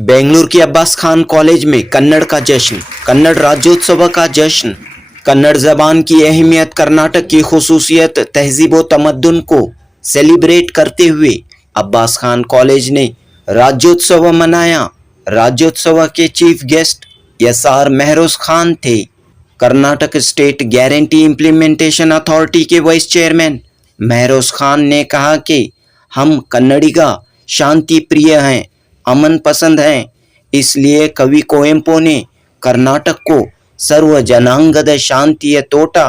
बेंगलुरु के अब्बास खान कॉलेज में कन्नड़ का जश्न, कन्नड़ राज्योत्सव का जश्न। कन्नड़ जबान की अहमियत, कर्नाटक की खुसूसियत, तहजीब व तमद्दुन को सेलिब्रेट करते हुए अब्बास खान कॉलेज ने राज्योत्सव मनाया। राज्योत्सव के chief guest SR Mehroz Khan थे। Karnataka state guarantee implementation authority के वाइस चेयरमैन महरोज खान ने कहा कि हम कन्नडिगा शांति प्रिय हैं, अमन पसंद हैं, इसलिए कवि कुवेंपु ने कर्नाटक को सर्व जनांगद शांति तोटा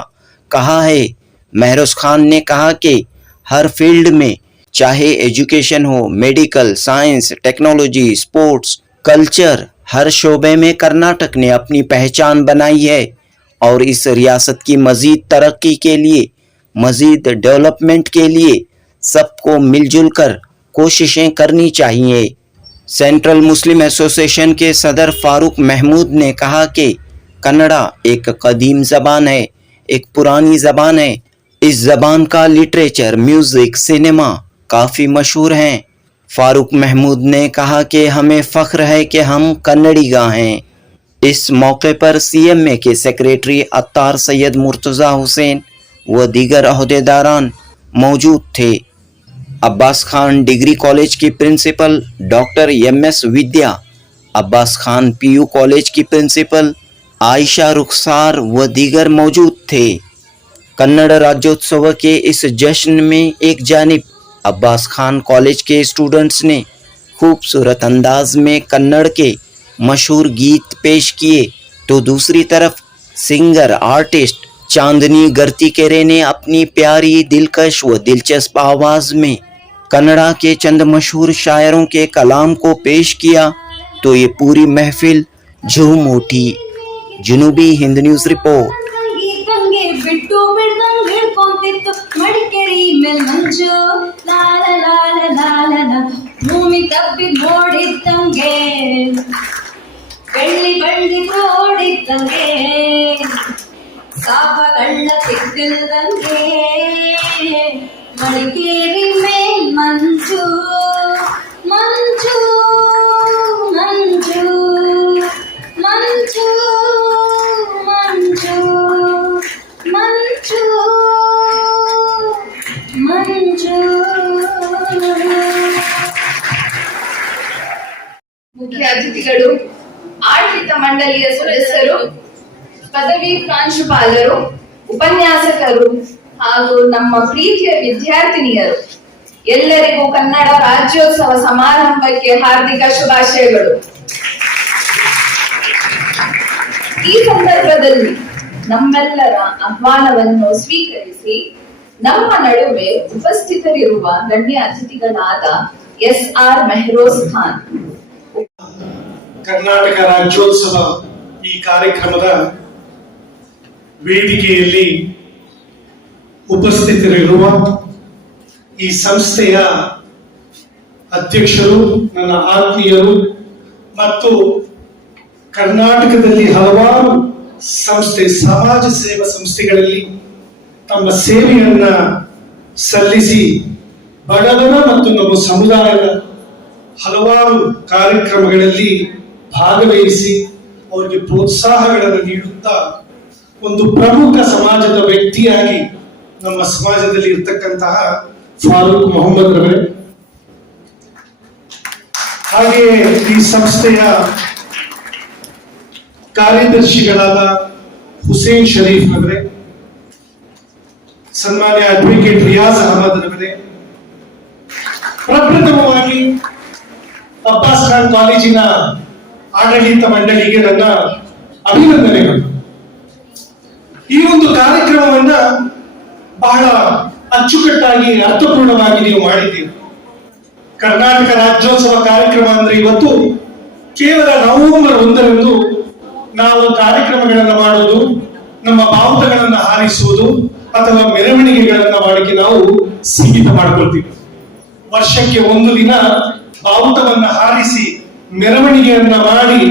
कहा है। महरोज खान ने कहा कि हर फील्ड में, चाहे एजुकेशन हो, medical, science, technology, sports, culture, हर शोबे में कर्नाटक ने अपनी पहचान बनाई है और इस रियासत की मजीद तरक्की के लिए, मजीद डेवलपमेंट के लिए सबको मिलजुल कर कोशिशें करनी चाहिए। सेंट्रल मुस्लिम एसोसिएशन के सदर फारूक महमूद ने कहा कि कन्नड़ा एक कदीम ज़बान है, एक पुरानी ज़बान है। इस ज़बान का लिटरेचर, म्यूज़िक, सिनेमा काफ़ी मशहूर हैं। फारूक महमूद ने कहा कि हमें फ़ख्र है कि हम कन्नडिगा हैं। इस मौके पर CMA के सेक्रेटरी अत्तार सैयद मुर्तज़ा हुसैन व दीगर अहदेदारान मौजूद थे। अब्बास खान डिग्री कॉलेज की प्रिंसिपल डॉक्टर MS विद्या, अब्बास खान PU कॉलेज की प्रिंसिपल आयशा रुखसार व दीगर मौजूद थे। कन्नड़ राज्योत्सव के इस जश्न में एक जानिब अब्बास खान कॉलेज के स्टूडेंट्स ने खूबसूरत अंदाज में कन्नड़ के मशहूर गीत पेश किए, तो दूसरी तरफ सिंगर आर्टिस्ट चांदनी गर्तीकेरे ने अपनी प्यारी, दिलकश व दिलचस्प आवाज़ में कन्नड़ा के चंद मशहूर शायरों के कलाम को पेश किया, तो ये पूरी महफिल झूम उठी। जुनूबी हिंद न्यूज़ रिपोर्ट। ಭೂಮಿ ತಪ್ಪಿ ನೋಡಿದ್ದಂಗೆ, ಬೆಳ್ಳಿ ಬಂಡಿ ನೋಡಿದ್ದಂಗೆ, ಸಾಪಗಳ್ಳ ಸಿಕ್ತಿಲ್ದಂಗೆ, ಮಡಿಕೇರಿ ಮೇಲ್ ಮಂಜು ಮಂಜು ಮಂಜು ಮಂಜು ಮಂಜು ಮಂಜು ಮಂಜು. ಮುಖ್ಯ ಅತಿಥಿಗಳು, ಆಡಳಿತ ಮಂಡಳಿಯ ಸದಸ್ಯರು, ಪದವಿ ಪ್ರಾಂಶುಪಾಲರು, ಉಪನ್ಯಾಸಕರು ಹಾಗೂ ನಮ್ಮ ಪ್ರೀತಿಯ ವಿದ್ಯಾರ್ಥಿನಿಯರು, ಎಲ್ಲರಿಗೂ ಕನ್ನಡ ರಾಜ್ಯೋತ್ಸವ ಸಮಾರಂಭಕ್ಕೆ ಹಾರ್ದಿಕ ಶುಭಾಶಯಗಳು. ಈ ಸಂದರ್ಭದಲ್ಲಿ ನಮ್ಮೆಲ್ಲರ ಆಹ್ವಾನವನ್ನು ಸ್ವೀಕರಿಸಿ ನಮ್ಮ ನಡುವೆ ಉಪಸ್ಥಿತರಿರುವ ಗಣ್ಯ ಅತಿಥಿಗಳಾದ SR ಮೆಹರೋಜ್ ಖಾನ್, ಕರ್ನಾಟಕ ರಾಜ್ಯೋತ್ಸವ ಈ ಕಾರ್ಯಕ್ರಮದ ವೇದಿಕೆಯಲ್ಲಿ ಉಪಸ್ಥಿತರಿರುವ ಈ ಸಂಸ್ಥೆಯ ಅಧ್ಯಕ್ಷರು, ನನ್ನ ಆತ್ಮೀಯರು ಮತ್ತು ಕರ್ನಾಟಕದಲ್ಲಿ ಹಲವಾರು ಸಮಾಜ ಸೇವಾ ಸಂಸ್ಥೆಗಳಲ್ಲಿ ತಮ್ಮ ಸೇವೆಯನ್ನ ಸಲ್ಲಿಸಿ ಬಡವರ ಮತ್ತು ನಮ್ಮ ಸಮುದಾಯದ ಹಲವಾರು ಕಾರ್ಯಕ್ರಮಗಳಲ್ಲಿ ಭಾಗವಹಿಸಿ ಅವರಿಗೆ ಪ್ರೋತ್ಸಾಹಗಳನ್ನು ನೀಡುತ್ತಾ ಒಂದು ಪ್ರಮುಖ ಸಮಾಜದ ವ್ಯಕ್ತಿಯಾಗಿ ನಮ್ಮ ಸಮಾಜದಲ್ಲಿ ಇರ್ತಕ್ಕಂತಹ ಫಾರೂಕ್ ಮೊಹಮ್ಮದ್ ರವರೇ, ಹಾಗೆಯೇ ಈ ಸಂಸ್ಥೆಯ ಕಾರ್ಯದರ್ಶಿಗಳಾದ ಹುಸೇನ್ ಶರೀಫ್ ರವರೇ, ಸನ್ಮಾನ್ಯ ಅಡ್ವೊಕೇಟ್ ರಿಯಾಜ್ ಅಹಮದ್ ರವರೇ, ಪ್ರಪ್ರಥಮವಾಗಿ ಅಬ್ಬಾಸ್ ಖಾನ್ ಕಾಲೇಜಿನ ಆಡಳಿತ ಮಂಡಳಿಗೆ ನನ್ನ ಅಭಿನಂದನೆಗಳು. ಈ ಒಂದು ಕಾರ್ಯಕ್ರಮವನ್ನ ಬಹಳ ಅಚ್ಚುಕಟ್ಟಾಗಿ, ಅರ್ಥಪೂರ್ಣವಾಗಿ ನೀವು ಮಾಡಿದ್ದೀರಿ. ಕರ್ನಾಟಕ ರಾಜ್ಯೋತ್ಸವ ಕಾರ್ಯಕ್ರಮ ಅಂದ್ರೆ ಇವತ್ತು ಕೇವಲ ನವೆಂಬರ್ 1ರಂದು ನಾವು ಕಾರ್ಯಕ್ರಮಗಳನ್ನು ಮಾಡೋದು, ನಮ್ಮ ಬಾವುಟಗಳನ್ನು ಹಾರಿಸುವುದು ಅಥವಾ ಮೆರವಣಿಗೆಗಳನ್ನ ಮಾಡಲಿಕ್ಕೆ ನಾವು ಸೀಮಿತ ಮಾಡ್ಕೊಳ್ತೀವಿ. ವರ್ಷಕ್ಕೆ ಒಂದು ದಿನ ಬಾವುಟವನ್ನ ಹಾರಿಸಿ ಮೆರವಣಿಗೆಯನ್ನ ಮಾಡಿ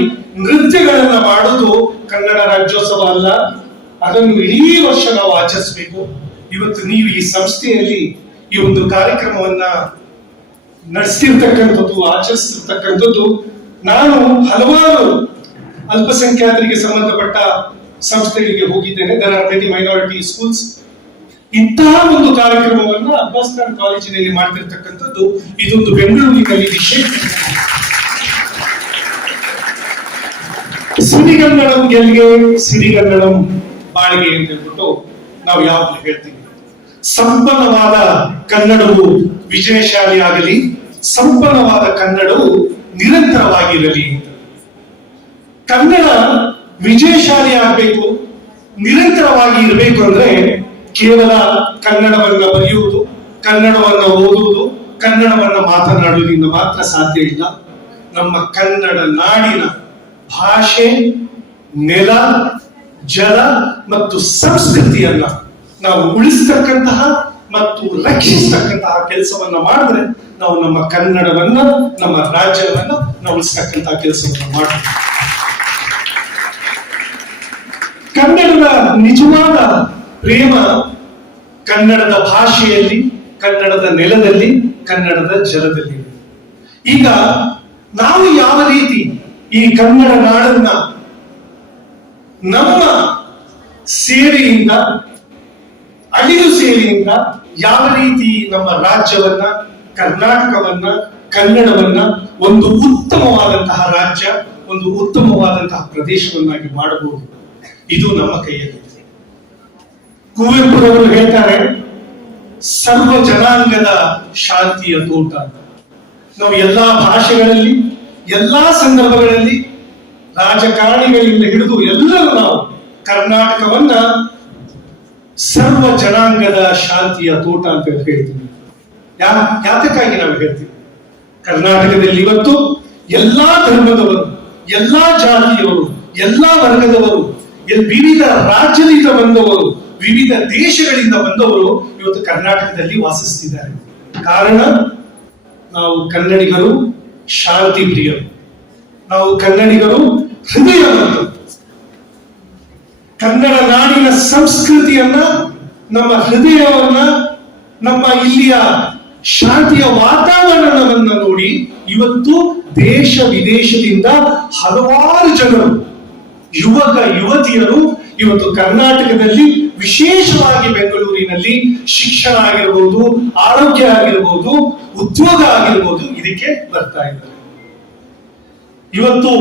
ನೃತ್ಯಗಳನ್ನ ಮಾಡೋದು ಕನ್ನಡ ರಾಜ್ಯೋತ್ಸವ ಅಲ್ಲ. ಅದನ್ನು ಇಡೀ ವರ್ಷ ನಾವು ಆಚರಿಸಬೇಕು. ಇವತ್ತು ನೀವು ಈ ಸಂಸ್ಥೆಯಲ್ಲಿ ಈ ಒಂದು ಕಾರ್ಯಕ್ರಮವನ್ನ ನಡೆಸ್ತಿರ್ತಕ್ಕಂಥದ್ದು, ಆಚರಿಸ್ತಿರ್ತಕ್ಕಂಥದ್ದು ನಾನು ಹಲವಾರು ಅಲ್ಪಸಂಖ್ಯಾತರಿಗೆ ಸಂಬಂಧಪಟ್ಟ ಸಂಸ್ಥೆಗಳಿಗೆ ಹೋಗಿದ್ದೇನೆ. There are many minority schools. ಇಂತಹ ಒಂದು ಕಾರ್ಯಕ್ರಮವನ್ನ ಅಬ್ಬಾಸ್ ಖಾನ್ ಕಾಲೇಜಿನಲ್ಲಿ ಮಾಡ್ತಿರ್ತಕ್ಕಂಥದ್ದು ಇದೊಂದು ಬೆಂಗಳೂರಿನಲ್ಲಿ ವಿಶೇಷ. ಸಿರಿಗನ್ನಡಂ ಗೆಲ್ಗೆ ಸಿರಿಗನ್ನಡಂ ಬಾಳ್ಗೆ ಅಂತ ಹೇಳ್ಬಿಟ್ಟು ನಾವು ಯಾವಾಗಲೂ ಹೇಳ್ತೀವಿ. ಸಂಪನ್ನವಾದ ಕನ್ನಡವು ವಿಜಯಶಾಲಿ ಆಗಲಿ, ಸಂಪನ್ನವಾದ ಕನ್ನಡವು ನಿರಂತರವಾಗಿರಲಿ. ಕನ್ನಡ ವಿಜಯಶಾಲಿ ಆಗಬೇಕು, ನಿರಂತರವಾಗಿ ಇರಬೇಕು ಅಂದ್ರೆ ಕೇವಲ ಕನ್ನಡವನ್ನ ಬರೆಯುವುದು, ಕನ್ನಡವನ್ನ ಓದುವುದು, ಕನ್ನಡವನ್ನ ಮಾತನಾಡುವುದರಿಂದ ಮಾತ್ರ ಸಾಧ್ಯ ಇಲ್ಲ. ನಮ್ಮ ಕನ್ನಡ ನಾಡಿನ ಭಾಷೆ, ನೆಲ, ಜಲ ಮತ್ತು ಸಂಸ್ಕೃತಿಯನ್ನ ನಾವು ಉಳಿಸ್ತಕ್ಕಂತಹ ಮತ್ತು ರಕ್ಷಿಸ್ತಕ್ಕಂತಹ ಕೆಲಸವನ್ನ ಮಾಡಿದ್ರೆ ನಾವು ನಮ್ಮ ಕನ್ನಡವನ್ನ, ನಮ್ಮ ರಾಜ್ಯವನ್ನ ನಾವು ಉಳಿಸ್ತಕ್ಕಂತಹ ಕೆಲಸವನ್ನ ಮಾಡ್ತೀವಿ. ಕನ್ನಡದ ನಿಜವಾದ ಪ್ರೇಮ ಕನ್ನಡದ ಭಾಷೆಯಲ್ಲಿ, ಕನ್ನಡದ ನೆಲದಲ್ಲಿ, ಕನ್ನಡದ ಜಲದಲ್ಲಿ. ಈಗ ನಾವು ಯಾವ ರೀತಿ ಈ ಕನ್ನಡ ನಾಡನ್ನ ನಮ್ಮ ಸೇವೆಯಿಂದ, ಅಳಿಲು ಸೇವೆಯಿಂದ ಯಾವ ರೀತಿ ನಮ್ಮ ರಾಜ್ಯವನ್ನ, ಕರ್ನಾಟಕವನ್ನ, ಕನ್ನಡವನ್ನ ಒಂದು ಉತ್ತಮವಾದಂತಹ ರಾಜ್ಯ, ಒಂದು ಉತ್ತಮವಾದಂತಹ ಪ್ರದೇಶವನ್ನಾಗಿ ಮಾಡಬಹುದು, ಇದು ನಮ್ಮ ಕೈಯಲ್ಲಿ. ಕುವೆಂಪುರವರು ಹೇಳ್ತಾರೆ, ಸರ್ವ ಜನಾಂಗದ ಶಾಂತಿಯ ತೋಟ ಅಂತ. ನಾವು ಎಲ್ಲಾ ಭಾಷೆಗಳಲ್ಲಿ, ಎಲ್ಲಾ ಸಂದರ್ಭಗಳಲ್ಲಿ, ರಾಜಕಾರಣಿಗಳಿಂದ ಹಿಡಿದು ಎಲ್ಲರೂ ನಾವು ಕರ್ನಾಟಕವನ್ನ ಸರ್ವ ಜನಾಂಗದ ಶಾಂತಿಯ ತೋಟ ಅಂತ ಹೇಳ್ತೀವಿ. ಯಾತಕ್ಕಾಗಿ ನಾವು ಹೇಳ್ತೀವಿ? ಕರ್ನಾಟಕದಲ್ಲಿ ಇವತ್ತು ಎಲ್ಲಾ ಧರ್ಮದವರು, ಎಲ್ಲಾ ಜಾತಿಯವರು, ಎಲ್ಲಾ ವರ್ಗದವರು, ವಿವಿಧ ರಾಜ್ಯದಿಂದ ಬಂದವರು, ವಿವಿಧ ದೇಶಗಳಿಂದ ಬಂದವರು ಇವತ್ತು ಕರ್ನಾಟಕದಲ್ಲಿ ವಾಸಿಸ್ತಿದ್ದಾರೆ. ಕಾರಣ, ನಾವು ಕನ್ನಡಿಗರು ಶಾಂತಿ ಪ್ರಿಯರು, ನಾವು ಕನ್ನಡಿಗರು ಹೃದಯವಂತರು. ಕನ್ನಡ ನಾಡಿನ ಸಂಸ್ಕೃತಿಯನ್ನ, ನಮ್ಮ ಹೃದಯವನ್ನ, ನಮ್ಮ ಇಲ್ಲಿಯ ಶಾಂತಿಯ ವಾತಾವರಣವನ್ನ ನೋಡಿ ಇವತ್ತು ದೇಶ ವಿದೇಶದಿಂದ ಹಲವಾರು ಜನರು, ಯುವಕ ಯುವತಿಯರು ಇವತ್ತು ಕರ್ನಾಟಕದಲ್ಲಿ, ವಿಶೇಷವಾಗಿ ಬೆಂಗಳೂರಿನಲ್ಲಿ ಶಿಕ್ಷಣ ಆಗಿರಬಹುದು, ಆರೋಗ್ಯ ಆಗಿರಬಹುದು, ಉದ್ಯೋಗ ಆಗಿರಬಹುದು, ಇದಕ್ಕೆ ಬರ್ತಾ ಇದ್ದಾರೆ. ಇವತ್ತು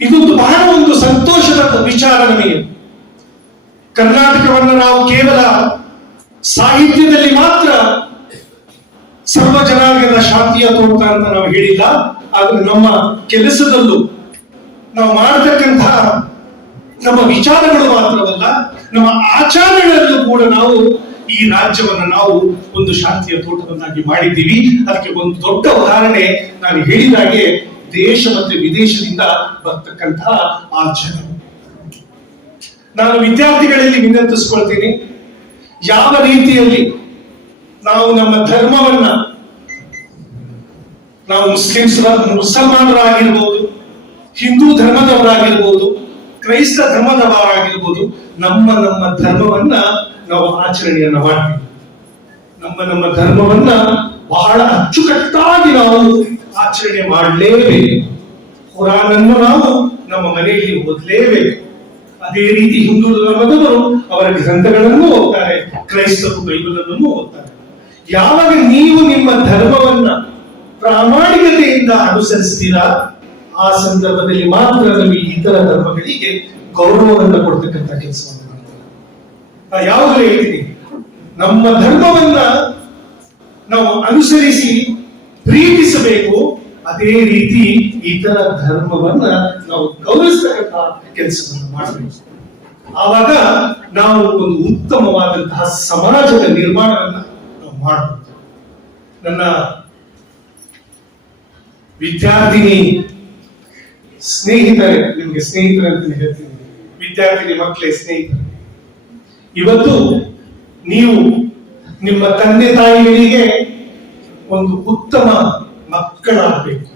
ಇದೊಂದು ಬಹಳ ಒಂದು ಸಂತೋಷದ ವಿಚಾರ ನಮಗೆ. ಕರ್ನಾಟಕವನ್ನು ನಾವು ಕೇವಲ ಸಾಹಿತ್ಯದಲ್ಲಿ ಮಾತ್ರ ಸರ್ವ ಜನಾಂಗದ ಶಾಂತಿಯ ತೋಟ ಅಂತ ನಾವು ಹೇಳಿಲ್ಲ, ಆದ್ರೆ ನಮ್ಮ ಕೆಲಸದಲ್ಲೂ ನಾವು ಮಾಡತಕ್ಕಂತಹ ನಮ್ಮ ವಿಚಾರಗಳು ಮಾತ್ರವಲ್ಲ, ನಮ್ಮ ಆಚರಣೆಗಳಲ್ಲೂ ಕೂಡ ನಾವು ಈ ರಾಜ್ಯವನ್ನ ನಾವು ಒಂದು ಶಾಂತಿಯ ತೋಟವನ್ನಾಗಿ ಮಾಡಿದ್ದೀವಿ. ಅದಕ್ಕೆ ಒಂದು ದೊಡ್ಡ ಉದಾಹರಣೆ ನಾನು ಹೇಳಿದಾಗೆ ದೇಶ ಮತ್ತು ವಿದೇಶದಿಂದ ಬರ್ತಕ್ಕಂತಹ ಆ ಜನ. ನಾನು ವಿದ್ಯಾರ್ಥಿಗಳಲ್ಲಿ ವಿನಂತಿಸ್ಕೊಳ್ತೀನಿ, ಯಾವ ರೀತಿಯಲ್ಲಿ ನಾವು ನಮ್ಮ ಧರ್ಮವನ್ನ, ನಾವು ಮುಸಲ್ಮಾನರಾಗಿರ್ಬೋದು, ಹಿಂದೂ ಧರ್ಮದವರಾಗಿರ್ಬೋದು, ಕ್ರೈಸ್ತ ಧರ್ಮದವರಾಗಿರ್ಬೋದು, ನಮ್ಮ ಧರ್ಮವನ್ನ ನಾವು ಆಚರಣೆಯನ್ನ ಮಾಡ್ತೀವಿ. ನಮ್ಮ ಧರ್ಮವನ್ನ ಬಹಳ ಅಚ್ಚುಕಟ್ಟಾಗಿ ನಾವು ಆಚರಣೆ ಮಾಡಲೇಬೇಕು. ಕುರಾನ್ ಅನ್ನು ನಾವು ನಮ್ಮ ಮನೆಯಲ್ಲಿ ಓದಲೇಬೇಕು. ಅದೇ ರೀತಿ ಹಿಂದೂ ಧರ್ಮದವರು ಅವರ ಗ್ರಂಥಗಳನ್ನು ಓದ್ತಾರೆ, ಕ್ರೈಸ್ತರು ಬೈಬಲ್ ಅನ್ನು ಓದ್ತಾರೆ. ಯಾವಾಗ ನೀವು ನಿಮ್ಮ ಧರ್ಮವನ್ನ ಪ್ರಾಮಾಣಿಕತೆಯಿಂದ ಅನುಸರಿಸ್ತೀರಾ, ಆ ಸಂದರ್ಭದಲ್ಲಿ ಮಾತ್ರ ನಮಗೆ ಇತರ ಧರ್ಮಗಳಿಗೆ ಗೌರವವನ್ನು ಕೊಡ್ತಕ್ಕಂಥ ಕೆಲಸವನ್ನು ಮಾಡ್ತಾರೆ. ನಾ ಯಾವಾಗಲೂ ಹೇಳ್ತೀನಿ, ನಮ್ಮ ಧರ್ಮವನ್ನ ನಾವು ಅನುಸರಿಸಿ ಪ್ರೀತಿಸಬೇಕು, ಅದೇ ರೀತಿ ಇತರ ಧರ್ಮವನ್ನ ನಾವು ಗೌರವಿಸತಕ್ಕಂಥ ಕೆಲಸವನ್ನು ಮಾಡಬೇಕು. ಆವಾಗ ನಾವು ಒಂದು ಉತ್ತಮವಾದಂತಹ ಸಮಾಜದ ನಿರ್ಮಾಣವನ್ನ ನಾವು ಮಾಡಬಹುದು. ನನ್ನ ವಿದ್ಯಾರ್ಥಿನಿ ಸ್ನೇಹಿತರೆ, ನಿಮಗೆ ಸ್ನೇಹಿತರೆ ಅಂತ ಹೇಳ್ತೀನಿ, ವಿದ್ಯಾರ್ಥಿನಿ ಮಕ್ಕಳೇ ಸ್ನೇಹಿತರೆ, ಇವತ್ತು ನೀವು ನಿಮ್ಮ ತಂದೆ ತಾಯಿಗಳಿಗೆ ಒಂದು ಉತ್ತಮ ಮಕ್ಕಳಾಗಬೇಕು.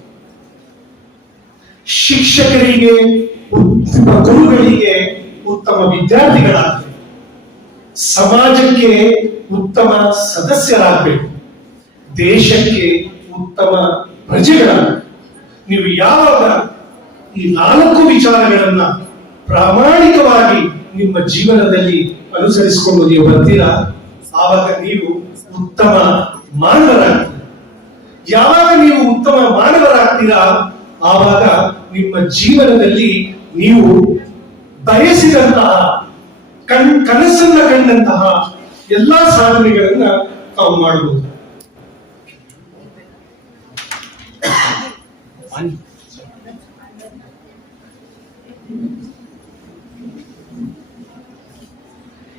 ಶಿಕ್ಷಕರಿಗೆ, ಉತ್ತಮ ಗುರುಗಳಿಗೆ ಉತ್ತಮ ವಿದ್ಯಾರ್ಥಿಗಳಾಗಬೇಕು. ಸಮಾಜಕ್ಕೆ ಉತ್ತಮ ಸದಸ್ಯರಾಗಬೇಕು. ದೇಶಕ್ಕೆ ಉತ್ತಮ ಪ್ರಜೆಗಳಾಗಬೇಕು. ನೀವು ಯಾವಾಗ ಈ 4 ವಿಚಾರಗಳನ್ನ ಪ್ರಾಮಾಣಿಕವಾಗಿ ನಿಮ್ಮ ಜೀವನದಲ್ಲಿ ಅನುಸರಿಸಿಕೊಂಡು ನೀವು ಬರ್ತೀರಾ, ಆವಾಗ ನೀವು ಉತ್ತಮ ಮಾನವರಾಗ್ತೀರಾ. ಯಾವಾಗ ನೀವು ಉತ್ತಮ ಮಾನವರಾಗ್ತೀರಾ, ಆವಾಗ ನಿಮ್ಮ ಜೀವನದಲ್ಲಿ ನೀವು ಬಯಸಿದಂತಹ ಕನಸನ್ನ ಕಂಡಂತಹ ಎಲ್ಲಾ ಸಾಧನೆಗಳನ್ನ ತಾವು ಮಾಡಬಹುದು.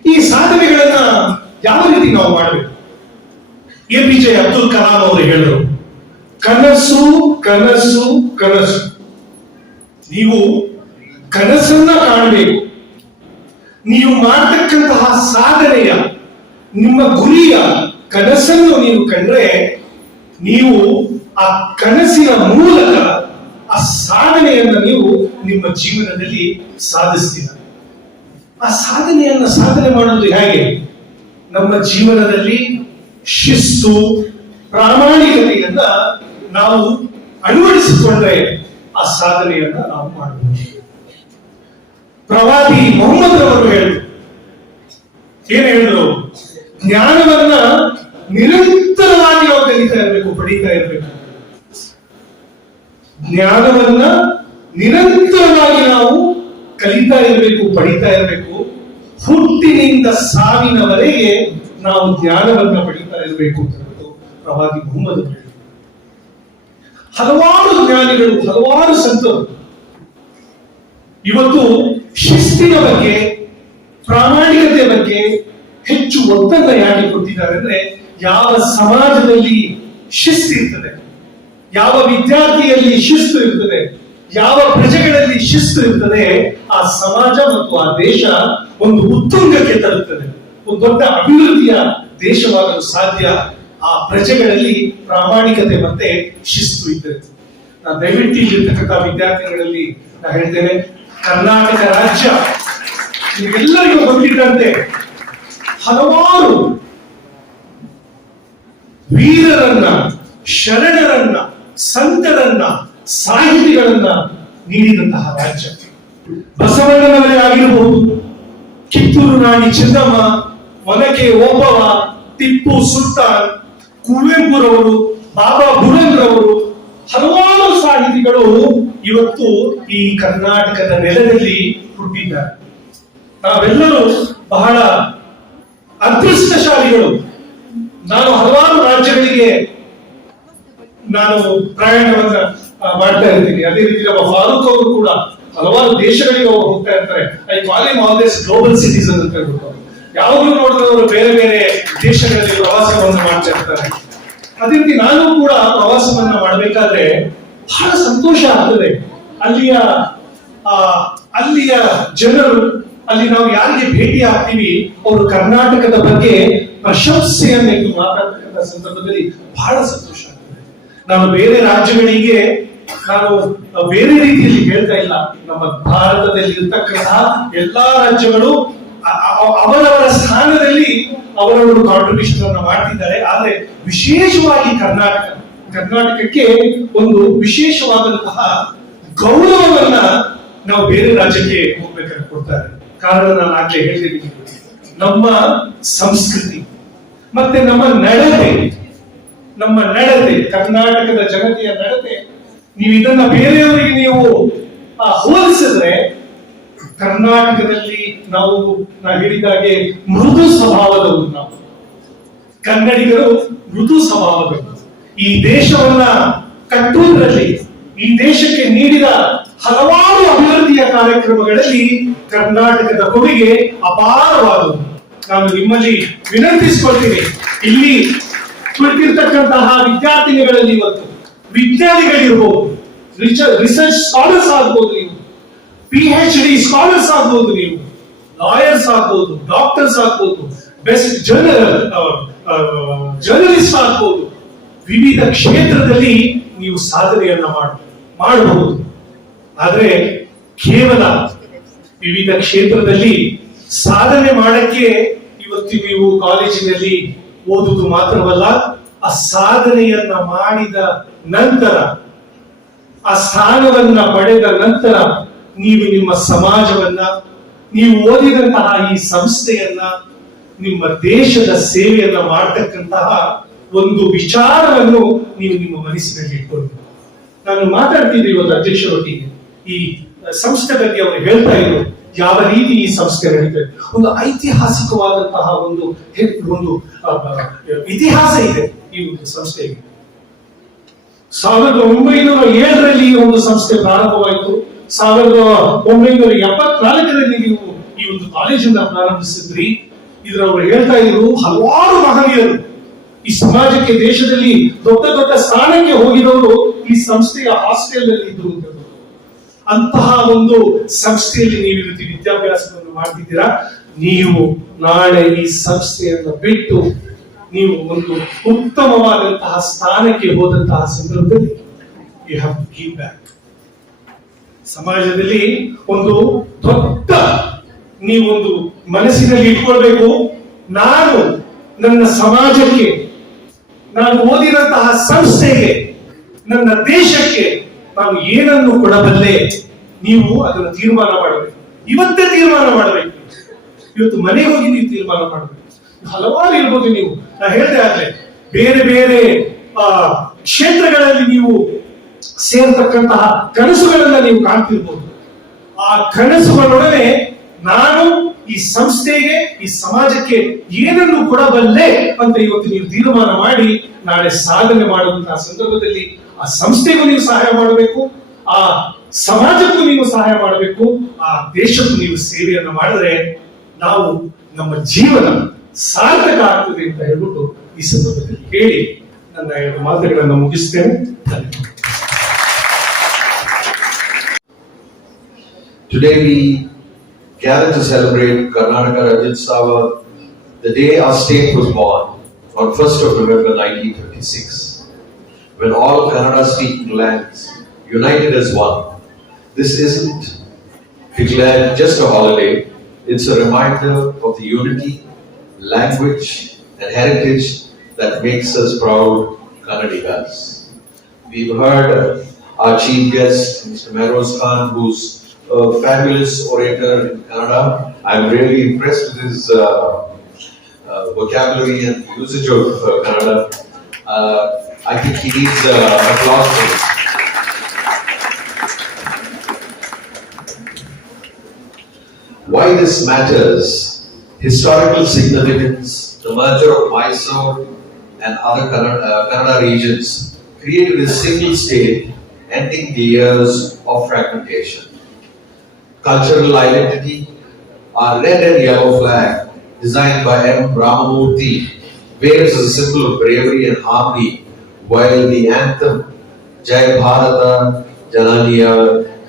ಈ ಸಾಧನೆಗಳನ್ನ ಯಾವ ರೀತಿ ನಾವು ಮಾಡಬೇಕು? APJ ಅಬ್ದುಲ್ ಕಲಾಂ ಅವರು ಹೇಳಿದರು, ಕನಸು ಕನಸು ಕನಸು. ನೀವು ಕನಸನ್ನ ಕಾಣಬೇಕು. ನೀವು ಮಾಡತಕ್ಕಂತಹ ಸಾಧನೆಯ, ನಿಮ್ಮ ಗುರಿಯ ಕನಸನ್ನು ನೀವು ಕಂಡ್ರೆ, ನೀವು ಆ ಕನಸಿನ ಮೂಲಕ ಆ ಸಾಧನೆಯನ್ನ ನೀವು ನಿಮ್ಮ ಜೀವನದಲ್ಲಿ ಸಾಧಿಸ್ತೀರ. ಆ ಸಾಧನೆ ಮಾಡೋದು ಹೇಗೆ? ನಮ್ಮ ಜೀವನದಲ್ಲಿ ಶಿಸ್ತು, ಪ್ರಾಮಾಣಿಕತೆಯನ್ನ ನಾವು ಅಳವಡಿಸಿಕೊಂಡ್ರೆ ಆ ಸಾಧನೆಯನ್ನ ನಾವು ಮಾಡಬಹುದು. ಪ್ರವಾದಿ ಮೊಹಮ್ಮದ್ ಅವರು ಹೇಳಿದ್ರು, ಏನ್ ಹೇಳಿದ್ರು? ಜ್ಞಾನವನ್ನ ನಿರಂತರವಾಗಿ ನಾವು ಕಲಿತಾ ಇರಬೇಕು, ಪಡೀತಾ ಇರಬೇಕು. ಜ್ಞಾನವನ್ನ ನಿರಂತರವಾಗಿ ನಾವು ಕಲಿತಾ ಇರಬೇಕು, ಪಡೀತಾ ಇರಬೇಕು. ಹುಟ್ಟಿನಿಂದ ಸಾವಿನವರೆಗೆ ನಾವು ಜ್ಞಾನವನ್ನ ಪಡೀತಾ ಇರಬೇಕು ಅಂತ ಪ್ರವಾದಿ ಮೊಹಮ್ಮದ್ ಹೇಳಿದರು. ಹಲವಾರು ಜ್ಞಾನಿಗಳು, ಹಲವಾರು ಸಂತರು ಇವತ್ತು ಶಿಸ್ತಿನ ಬಗ್ಗೆ, ಪ್ರಾಮಾಣಿಕತೆ ಬಗ್ಗೆ ಹೆಚ್ಚು ಒತ್ತನ್ನ ಯಾಕೆ ಕೊಟ್ಟಿದ್ದಾರೆ ಅಂದ್ರೆ, ಯಾವ ಸಮಾಜದಲ್ಲಿ ಶಿಸ್ತು ಇರ್ತದೆ, ಯಾವ ವಿದ್ಯಾರ್ಥಿಯಲ್ಲಿ ಶಿಸ್ತು ಇರ್ತದೆ, ಯಾವ ಪ್ರಜೆಗಳಲ್ಲಿ ಶಿಸ್ತು ಇರ್ತದೆ, ಆ ಸಮಾಜ ಮತ್ತು ಆ ದೇಶ ಒಂದು ಉತ್ತುಂಗಕ್ಕೆ ತರುತ್ತದೆ, ಒಂದು ದೊಡ್ಡ ಅಭಿವೃದ್ಧಿಯ ದೇಶವಾಗಲು ಸಾಧ್ಯ. ಆ ಪ್ರಜೆಗಳಲ್ಲಿ ಪ್ರಾಮಾಣಿಕತೆ ಮತ್ತೆ ಶಿಸ್ತು ಇದ್ದರೆ. ನಾನು ದಯವಿಟ್ಟು ಇಲ್ಲಿರ್ತಕ್ಕಂಥ ವಿದ್ಯಾರ್ಥಿಗಳಲ್ಲಿ ನಾನು ಹೇಳ್ತೇನೆ, ಕರ್ನಾಟಕ ರಾಜ್ಯ ನಿಮ್ಗೆಲ್ಲರಿಗೂ ಗೊತ್ತಿದ್ದಂತೆ ಹಲವಾರು ವೀರರನ್ನ, ಶರಣರನ್ನ, ಸಂತರನ್ನ, ಸಾಹಿತಿಗಳನ್ನ ನೀಡಿದಂತಹ ರಾಜ್ಯ. ಬಸವಣ್ಣನವರೇ ಆಗಿರಬಹುದು, ಕಿತ್ತೂರು ರಾಣಿ ಚೆನ್ನಮ್ಮ, ಒನಕೆ ಓಬವ್ವ, ಟಿಪ್ಪು ಸುಲ್ತಾನ್, ಕುವೆಂಪುರವರು, ಬಾಬಾ ಬುಡನ್ರವರು, ಹಲವಾರು ಸಾಹಿತಿಗಳು ಇವತ್ತು ಈ ಕರ್ನಾಟಕದ ನೆಲದಲ್ಲಿ ಹುಟ್ಟಿದ್ದಾರೆ. ನಾವೆಲ್ಲರೂ ಬಹಳ ಅದೃಷ್ಟಶಾಲಿಗಳು. ನಾನು ಹಲವಾರು ರಾಜ್ಯಗಳಿಗೆ ನಾನು ಪ್ರಯಾಣವನ್ನ ಮಾಡ್ತಾ ಇರ್ತೀನಿ. ಅದೇ ರೀತಿ ನಮ್ಮ ಫಾರೂಕ್ ಅವರು ಕೂಡ ಹಲವಾರು ದೇಶಗಳಿಗೆ ಅವರು ಹೋಗ್ತಾ ಇರ್ತಾರೆ. I call him always global citizen ಅಂತ ಹೇಳ್ಬಿಟ್ಟು. ಯಾವಾಗಲೂ ನೋಡಿದ್ರೆ ಅವರು ಬೇರೆ ಬೇರೆ ದೇಶಗಳಲ್ಲಿ ಪ್ರವಾಸವನ್ನು ಮಾಡ್ತಾ ಇರ್ತಾರೆ. ಅದೇ ರೀತಿ ನಾನು ಕೂಡ ಪ್ರವಾಸವನ್ನ ಮಾಡಬೇಕಾದ್ರೆ ಬಹಳ ಸಂತೋಷ ಆಗ್ತದೆ. ಅಲ್ಲಿಯ ಜನರು, ಅಲ್ಲಿ ನಾವು ಯಾರಿಗೆ ಭೇಟಿ ಆಗ್ತೀವಿ, ಅವರು ಕರ್ನಾಟಕದ ಬಗ್ಗೆ ಪ್ರಶಂಸೆಯನ್ನು ಇಟ್ಟು ಮಾತಾಡ್ತಕ್ಕಂಥ ಸಂದರ್ಭದಲ್ಲಿ ಬಹಳ ಸಂತೋಷ ಆಗ್ತದೆ. ನಾನು ಬೇರೆ ರಾಜ್ಯಗಳಿಗೆ ನಾನು ಬೇರೆ ರೀತಿಯಲ್ಲಿ ಹೇಳ್ತಾ ಇಲ್ಲ. ನಮ್ಮ ಭಾರತದಲ್ಲಿ ಇರ್ತಕ್ಕಂತಹ ಎಲ್ಲಾ ರಾಜ್ಯಗಳು ಅವರವರ ಸ್ಥಾನದಲ್ಲಿ ಅವರವರು ಕಾಂಟ್ರಿಬ್ಯೂಷನ್ ಅನ್ನು ಮಾಡ್ತಿದ್ದಾರೆ. ಆದ್ರೆ ವಿಶೇಷವಾಗಿ ಕರ್ನಾಟಕಕ್ಕೆ ಒಂದು ವಿಶೇಷವಾದಂತಹ ಗೌರವವನ್ನ ನಾವು ಬೇರೆ ರಾಜ್ಯಕ್ಕೆ ಹೋಗ್ಬೇಕಾದ್ರೆ ಕೊಡ್ತಾರೆ. ಕಾರಣ ನಾನು ಆಗ್ಲೇ ಹೇಳ್ತಿದ್ದೀನಿ, ನಮ್ಮ ಸಂಸ್ಕೃತಿ ಮತ್ತೆ ನಮ್ಮ ನಡತೆ, ಕರ್ನಾಟಕದ ಜನತೆಯ ನಡತೆ, ನೀವು ಇದನ್ನ ಬೇರೆಯವರಿಗೆ ನೀವು ಹೋಲಿಸಿದ್ರೆ, ಕರ್ನಾಟಕದಲ್ಲಿ ನಾವು ಹೇಳಿದಾಗೆ ಮೃದು ಸ್ವಭಾವದವರು. ನಾವು ಕನ್ನಡಿಗರು ಮೃದು ಸ್ವಭಾವದವರು. ಈ ದೇಶವನ್ನ ಕಟ್ಟುವುದರಲ್ಲಿ, ಈ ದೇಶಕ್ಕೆ ನೀಡಿದ ಹಲವಾರು ಅಭಿವೃದ್ಧಿಯ ಕಾರ್ಯಕ್ರಮಗಳಲ್ಲಿ ಕರ್ನಾಟಕದ ಕೊಡುಗೆ ಅಪಾರವಾದುದು. ನಾನು ನಿಮ್ಮಲ್ಲಿ ವಿನಂತಿಸಿಕೊಳ್ತೀನಿ, ಇಲ್ಲಿ ಕುಳಿತಿರ್ತಕ್ಕಂತಹ ವಿದ್ಯಾರ್ಥಿನಿಗಳಲ್ಲಿ ಇವತ್ತು ವಿಜ್ಞಾನಿಗಳಿರ್ಬೋದು, ರಿಸರ್ಚ್ ಸ್ಕಾಲರ್ಸ್ ಆಗ್ಬೋದು, ನೀವು PhD ಸ್ಕಾಲರ್ಸ್ ಆಗ್ಬೋದು, ನೀವು ಲಾಯರ್ಸ್ ಆಗ್ಬೋದು, ಡಾಕ್ಟರ್ಸ್ ಆಗ್ಬೋದು, ಬೆಸ್ಟ್ ಜರ್ನಲಿಸ್ಟ್ ಆಗ್ಬೋದು. ವಿವಿಧ ಕ್ಷೇತ್ರದಲ್ಲಿ ನೀವು ಸಾಧನೆಯನ್ನ ಮಾಡಬಹುದು. ಆದ್ರೆ ಕೇವಲ ವಿವಿಧ ಕ್ಷೇತ್ರದಲ್ಲಿ ಸಾಧನೆ ಮಾಡಕ್ಕೆ ಇವತ್ತು ನೀವು ಕಾಲೇಜಿನಲ್ಲಿ ಓದುವುದು ಮಾತ್ರವಲ್ಲ, ಆ ಸಾಧನೆಯನ್ನ ಮಾಡಿದ ನಂತರ ಆ ಸ್ಥಾನವನ್ನ ಪಡೆದ ನಂತರ ನೀವು ನಿಮ್ಮ ಸಮಾಜವನ್ನ, ನೀವು ಓದಿದಂತಹ ಈ ಸಂಸ್ಥೆಯನ್ನ, ನಿಮ್ಮ ದೇಶದ ಸೇವೆಯನ್ನ ಮಾಡತಕ್ಕಂತಹ ಒಂದು ವಿಚಾರವನ್ನು ನೀವು ನಿಮ್ಮ ಮನಸ್ಸಿನಲ್ಲಿ ಇಟ್ಕೊಳ್ಬೇಕು. ನಾನು ಮಾತಾಡ್ತಿದ್ದೆ ಇವತ್ತು ಅಧ್ಯಕ್ಷರೊಟ್ಟಿಗೆ, ಈ ಸಂಸ್ಥೆ ಬಗ್ಗೆ ಅವರು ಹೇಳ್ತಾ ಇದ್ರು ಯಾವ ರೀತಿ ಈ ಸಂಸ್ಥೆ ನಡೀತದೆ. ಒಂದು ಐತಿಹಾಸಿಕವಾದಂತಹ ಒಂದು ಇತಿಹಾಸ ಇದೆ ಈ ಒಂದು ಸಂಸ್ಥೆಗೆ. 1907ರಲ್ಲಿ ಈ ಒಂದು ಸಂಸ್ಥೆ ಪ್ರಾರಂಭವಾಯಿತು. 1974ರಲ್ಲಿ ನೀವು ಈ ಒಂದು ಕಾಲೇಜನ್ನ ಪ್ರಾರಂಭಿಸಿದ್ರಿ. ಇದ್ರವರು ಹೇಳ್ತಾ ಇದ್ರು ಹಲವಾರು ಮಹನೀಯರು ಈ ಸಮಾಜಕ್ಕೆ, ದೇಶದಲ್ಲಿ ದೊಡ್ಡ ದೊಡ್ಡ ಸ್ಥಾನಕ್ಕೆ ಹೋಗಿದವರು ಈ ಸಂಸ್ಥೆಯ ಹಾಸ್ಟೆಲ್ ನಲ್ಲಿ ಇದ್ರು. ಅಂತಹ ಒಂದು ಸಂಸ್ಥೆಯಲ್ಲಿ ನೀವು ಇವತ್ತು ವಿದ್ಯಾಭ್ಯಾಸವನ್ನು ಮಾಡ್ತಿದ್ದೀರಾ. ನೀವು ನಾಳೆ ಈ ಸಂಸ್ಥೆಯನ್ನು ಬಿಟ್ಟು ನೀವು ಒಂದು ಉತ್ತಮವಾದಂತಹ ಸ್ಥಾನಕ್ಕೆ ಹೋದಂತಹ ಸಂದರ್ಭದಲ್ಲಿ you have to give back. ಸಮಾಜದಲ್ಲಿ ಒಂದು ದೊಡ್ಡ ನೀವೊಂದು ಮನಸ್ಸಿನಲ್ಲಿ ಇಟ್ಕೊಳ್ಬೇಕು, ನಾನು ನನ್ನ ಸಮಾಜಕ್ಕೆ, ನಾನು ಓದಿದಂತಹ ಸಂಸ್ಥೆಗೆ, ನನ್ನ ದೇಶಕ್ಕೆ ನಾನು ಏನನ್ನು ಕೊಡಬಲ್ಲೆ. ನೀವು ಅದನ್ನು ತೀರ್ಮಾನ ಮಾಡಬೇಕು, ಇವತ್ತೇ ತೀರ್ಮಾನ ಮಾಡಬೇಕು. ಇವತ್ತು ಮನೆಗೆ ಹೋಗಿ ನೀವು ತೀರ್ಮಾನ ಮಾಡಬೇಕು. ಹಲವಾರು ಇರ್ಬೋದು, ನೀವು ನಾ ಹೇಳ್ದೆ ಆಗ್ಲೇ ಬೇರೆ ಬೇರೆ ಕ್ಷೇತ್ರಗಳಲ್ಲಿ ನೀವು ಸೇರ್ತಕ್ಕಂತಹ ಕನಸುಗಳನ್ನ ನೀವು ಕಾಣ್ತಿರ್ಬೋದು. ಆ ಕನಸುಗಳೊಡನೆ ನಾನು ಈ ಸಂಸ್ಥೆಗೆ, ಈ ಸಮಾಜಕ್ಕೆ ಏನನ್ನು ಕೊಡಬಲ್ಲೆ ಅಂತ ಇವತ್ತು ನೀವು ತೀರ್ಮಾನ ಮಾಡಿ ನಾಳೆ ಸಾಧನೆ ಮಾಡುವಂತಹ ಸಂದರ್ಭದಲ್ಲಿ ಆ ಸಂಸ್ಥೆಗೂ ನೀವು ಸಹಾಯ ಮಾಡಬೇಕು, ಆ ಸಮಾಜಕ್ಕೂ ನೀವು ಸಹಾಯ ಮಾಡಬೇಕು, ಆ ದೇಶಕ್ಕೂ ನೀವು ಸೇವೆಯನ್ನು ಮಾಡಿದ್ರೆ ನಾವು ನಮ್ಮ ಜೀವನ ಸಾರ್ಥಕ ಆಗ್ತದೆ ಅಂತ ಹೇಳ್ಬಿಟ್ಟು ಈ ಸಂದರ್ಭದಲ್ಲಿ ಹೇಳಿ ನನ್ನ 2 ಮಾತುಗಳನ್ನು ಮುಗಿಸ್ತೇನೆ. Today we gather to celebrate Karnataka Rajyotsava, the day our state was born, on 1st of November 1956, when all Kannada-speaking lands united as one. This isn't declared just a holiday, it's a reminder of the unity, language and heritage that makes us proud Kannadigas. We've heard our chief guest, Mr. Mehroz Khan, who's a fabulous orator in Kannada. I'm really impressed with his vocabulary and usage of Kannada. I think he needs applause for this. Why this matters: historical significance, the merger of Mysore and other Kannada regions created a single state, ending the years of fragmentation. Cultural identity, our red and yellow flag, designed by M. Ramamurthy, waves as a symbol of bravery and harmony, while the anthem Jai Bharata Jananiya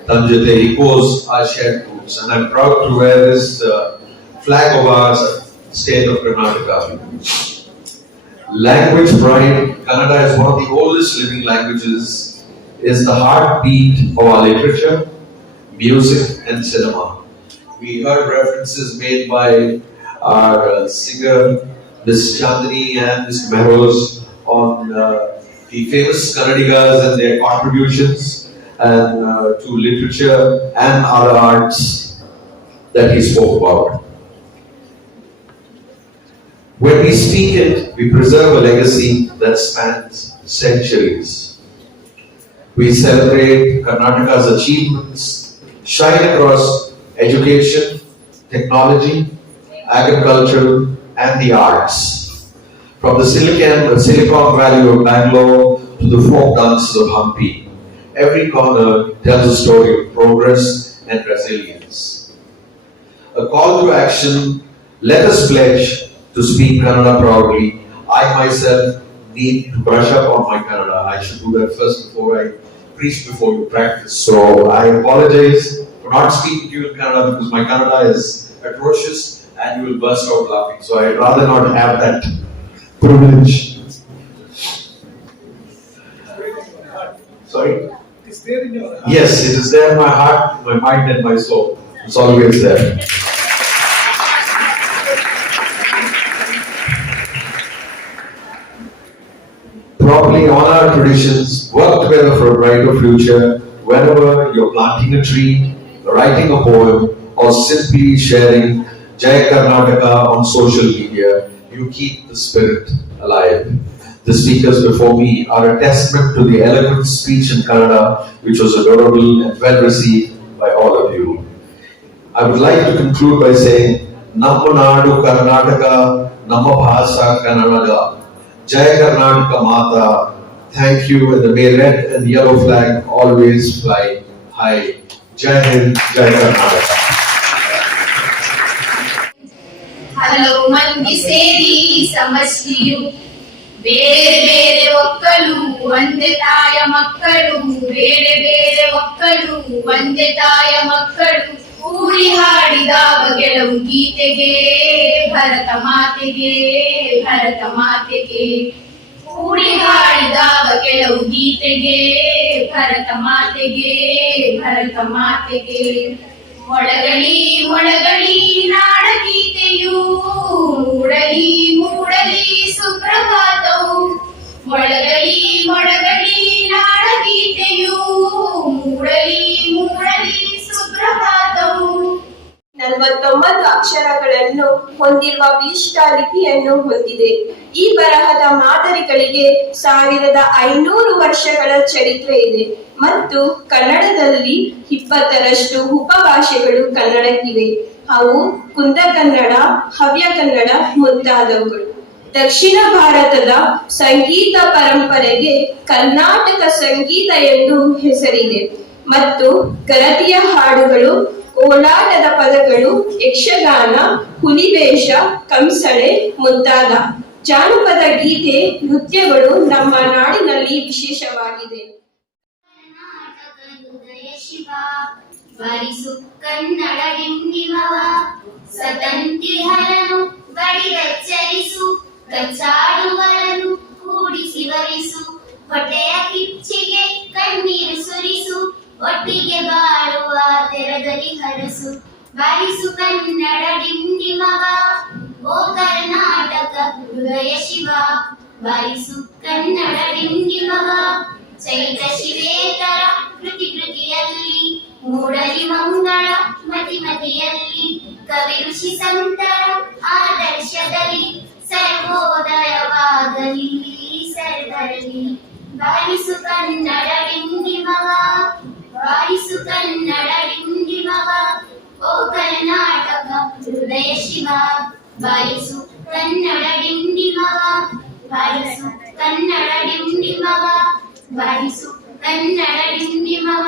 Tamjate echoes our shared roots. And I'm proud to wear this flag of ours, state of Karnataka. Language pride: Kannada is one of the oldest living languages, is the heartbeat of our literature, music and cinema. We heard references made by our singer Ms. Chandani and Mr. Mehroz on the famous Kannadigas and their contributions and to literature and other arts that he spoke about. When we speak it, we preserve a legacy that spans centuries. We celebrate Karnataka's achievements, shine across education, technology, agriculture, and the arts. From the Silicon Valley of Bangalore to the folk dances of Hampi, every corner tells a story of progress and resilience. A call to action: let us pledge to speak Kannada proudly. I myself need to brush up on my Kannada. I should do that first before I preach before you practice. So I apologize for not speaking to you in Kannada because my Kannada is atrocious and you will burst out laughing. So I'd rather not have that privilege. Sorry? It's there in your heart. Yes, it is there in my heart, my mind and my soul. It's always there. Properly honor our traditions, work together for a brighter future, whenever you're planting a tree, writing a poem, or simply sharing Jai Karnataka on social media, you keep the spirit alive. The speakers before me are a testament to the eloquent speech in Kannada, which was adorable and well received by all of you. I would like to conclude by saying, Namma Nadu Karnataka, Namma Bhasa Kannada, Jai Karnataka Mata. Thank you, and may red and yellow flag always fly high. Jai Hind, Jai Karnataka. ಹಲವು ಮಂದಿ ಸೇರಿ ಸಮಷ್ಟಿಯು ಬೇರೆ ಬೇರೆ ಒಕ್ಕಲು ಒಂದೇ ತಾಯ ಮಕ್ಕಳು ಬೇರೆ ಬೇರೆ ಒಕ್ಕಲು ಒಂದೇ ತಾಯ ಮಕ್ಕಳು ಕೂಡಿ ಹಾಡಿದಾಗ ಗೆಲುವು ಗೀತೆಗೆ ಭರತ ಮಾತೆಗೆ ಭರತ ಮಾತೆಗೆ ಕೂಡಿ ಹಾಡಿದಾಗ ಗೆಲುವು ಗೀತೆಗೆ ಭರತ ಮಾತೆಗೆ ಭರತ ಮಾತೆಗೆ ಮೊಳಗಲಿ ಮೊಳಗಲಿ ನಾಡಗೀತೆಯು ಮೂಡಲಿ ಮೂಡಲಿ ಸುಪ್ರಭಾತವು ಮೊಳಗಲಿ ಮೊಳಗಲಿ ನಾಡಗೀತೆಯು ಮೂಡಲಿ ಮೂಡಲಿ ಸುಪ್ರಭಾತವು 49 ಅಕ್ಷರಗಳನ್ನು ಹೊಂದಿರುವ ವಿಶಿಷ್ಟ ಲಿಪಿಯನ್ನು ಹೊಂದಿದೆ. ಈ ಬರಹದ ಮಾದರಿಗಳಿಗೆ 1500 ವರ್ಷಗಳ ಚರಿತ್ರೆ ಇದೆ ಮತ್ತು ಕನ್ನಡದಲ್ಲಿ 20ರಷ್ಟು ಉಪಭಾಷೆಗಳು ಕನ್ನಡಕ್ಕಿವೆ. ಅವು ಕುಂದ ಕನ್ನಡ, ಹವ್ಯ ಕನ್ನಡ ಮುಂತಾದವುಗಳು. ದಕ್ಷಿಣ ಭಾರತದ ಸಂಗೀತ ಪರಂಪರೆಗೆ ಕರ್ನಾಟಕ ಸಂಗೀತ ಎಂದು ಹೆಸರಿದೆ ಮತ್ತು ಗರತಿಯ ಹಾಡುಗಳು, ಕೋಲಾಟದ ಪದಗಳು, ಯಕ್ಷಗಾನ, ಹುಲಿವೇಷ, ಕಂಸಳೆ ಮುಂತಾದ ಜಾನಪದ ಗೀತೆ, ನೃತ್ಯಗಳು ನಮ್ಮ ನಾಡಿನಲ್ಲಿ ವಿಶೇಷವಾಗಿದೆ. ವರಿಸು ಕನ್ನಡ ಡಿಂಡಿಮವ ಸದಂತಿ ಹರನು ಬಡಿದೆಚ್ಚರಿಸು ಕಚ್ಚಾಡುವರನು ಕೂಡಿಸಿ ವರಿಸು ಹೊಟ್ಟೆಯ ಕಿಚ್ಚಿಗೆ ಕಣ್ಣೀರು ಸುರಿಸು ಒಟ್ಟಿಗೆ ಬಾಳುವ ತೆರದಲ್ಲಿ ಹರಸು ಬರಿಸು ಕನ್ನಡ ಡಿಂಡಿಮವ ಓ ಕರ್ನಾಟಕ ಹೃದಯ ಶಿವ ಬರಿಸು ಕನ್ನಡ ಡಿಂಡಿಮವ ಚೈತ ಶಿವೇತರ ಕೃತಿ ಕೃತಿಯಲ್ಲಿ ಮೂಡಲಿ ಮಂಗಳ ಮತಿ ಮತಿಯಲ್ಲಿ ಕವಿ ಋಷಿ ಸಂತರ ಆದರ್ಶದಲ್ಲಿ ಸರ್ವೋದಯವಾಗಲಿ ಸರ್ವರಲ್ಲಿ ಬಾರಿಸು ಕನ್ನಡ ಡಿಂಡಿಮವ ಬಾರಿಸು ಕನ್ನಡ ಡಿಂಡಿಮವ ಓ ಕರ್ನಾಟಕ ಹೃದಯ ಶಿವ ಬಾರಿಸು ಕನ್ನಡ ಡಿಂಡಿಮವ ಬಾರಿಸು ಕನ್ನಡ ಡಿಂಡಿಮವ ಬಾರಿಸು ಕನ್ನಡ ಡಿಂಡಿಮವ.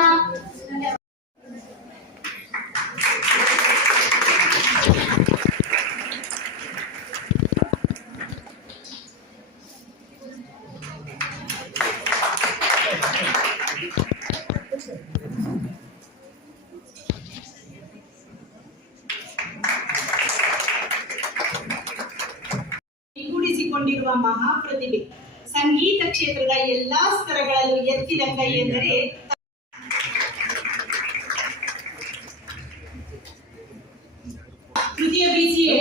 ಕೂಡಿಸಿಕೊಂಡಿರುವ ಮಹಾಪ್ರತಿಭೆ, ಸಂಗೀತ ಕ್ಷೇತ್ರದ ಎಲ್ಲಾ ಸ್ತರಗಳಲ್ಲೂ ಎತ್ತಿದ ಕೈ ಎಂದರೆ ತೃತೀಯ BCA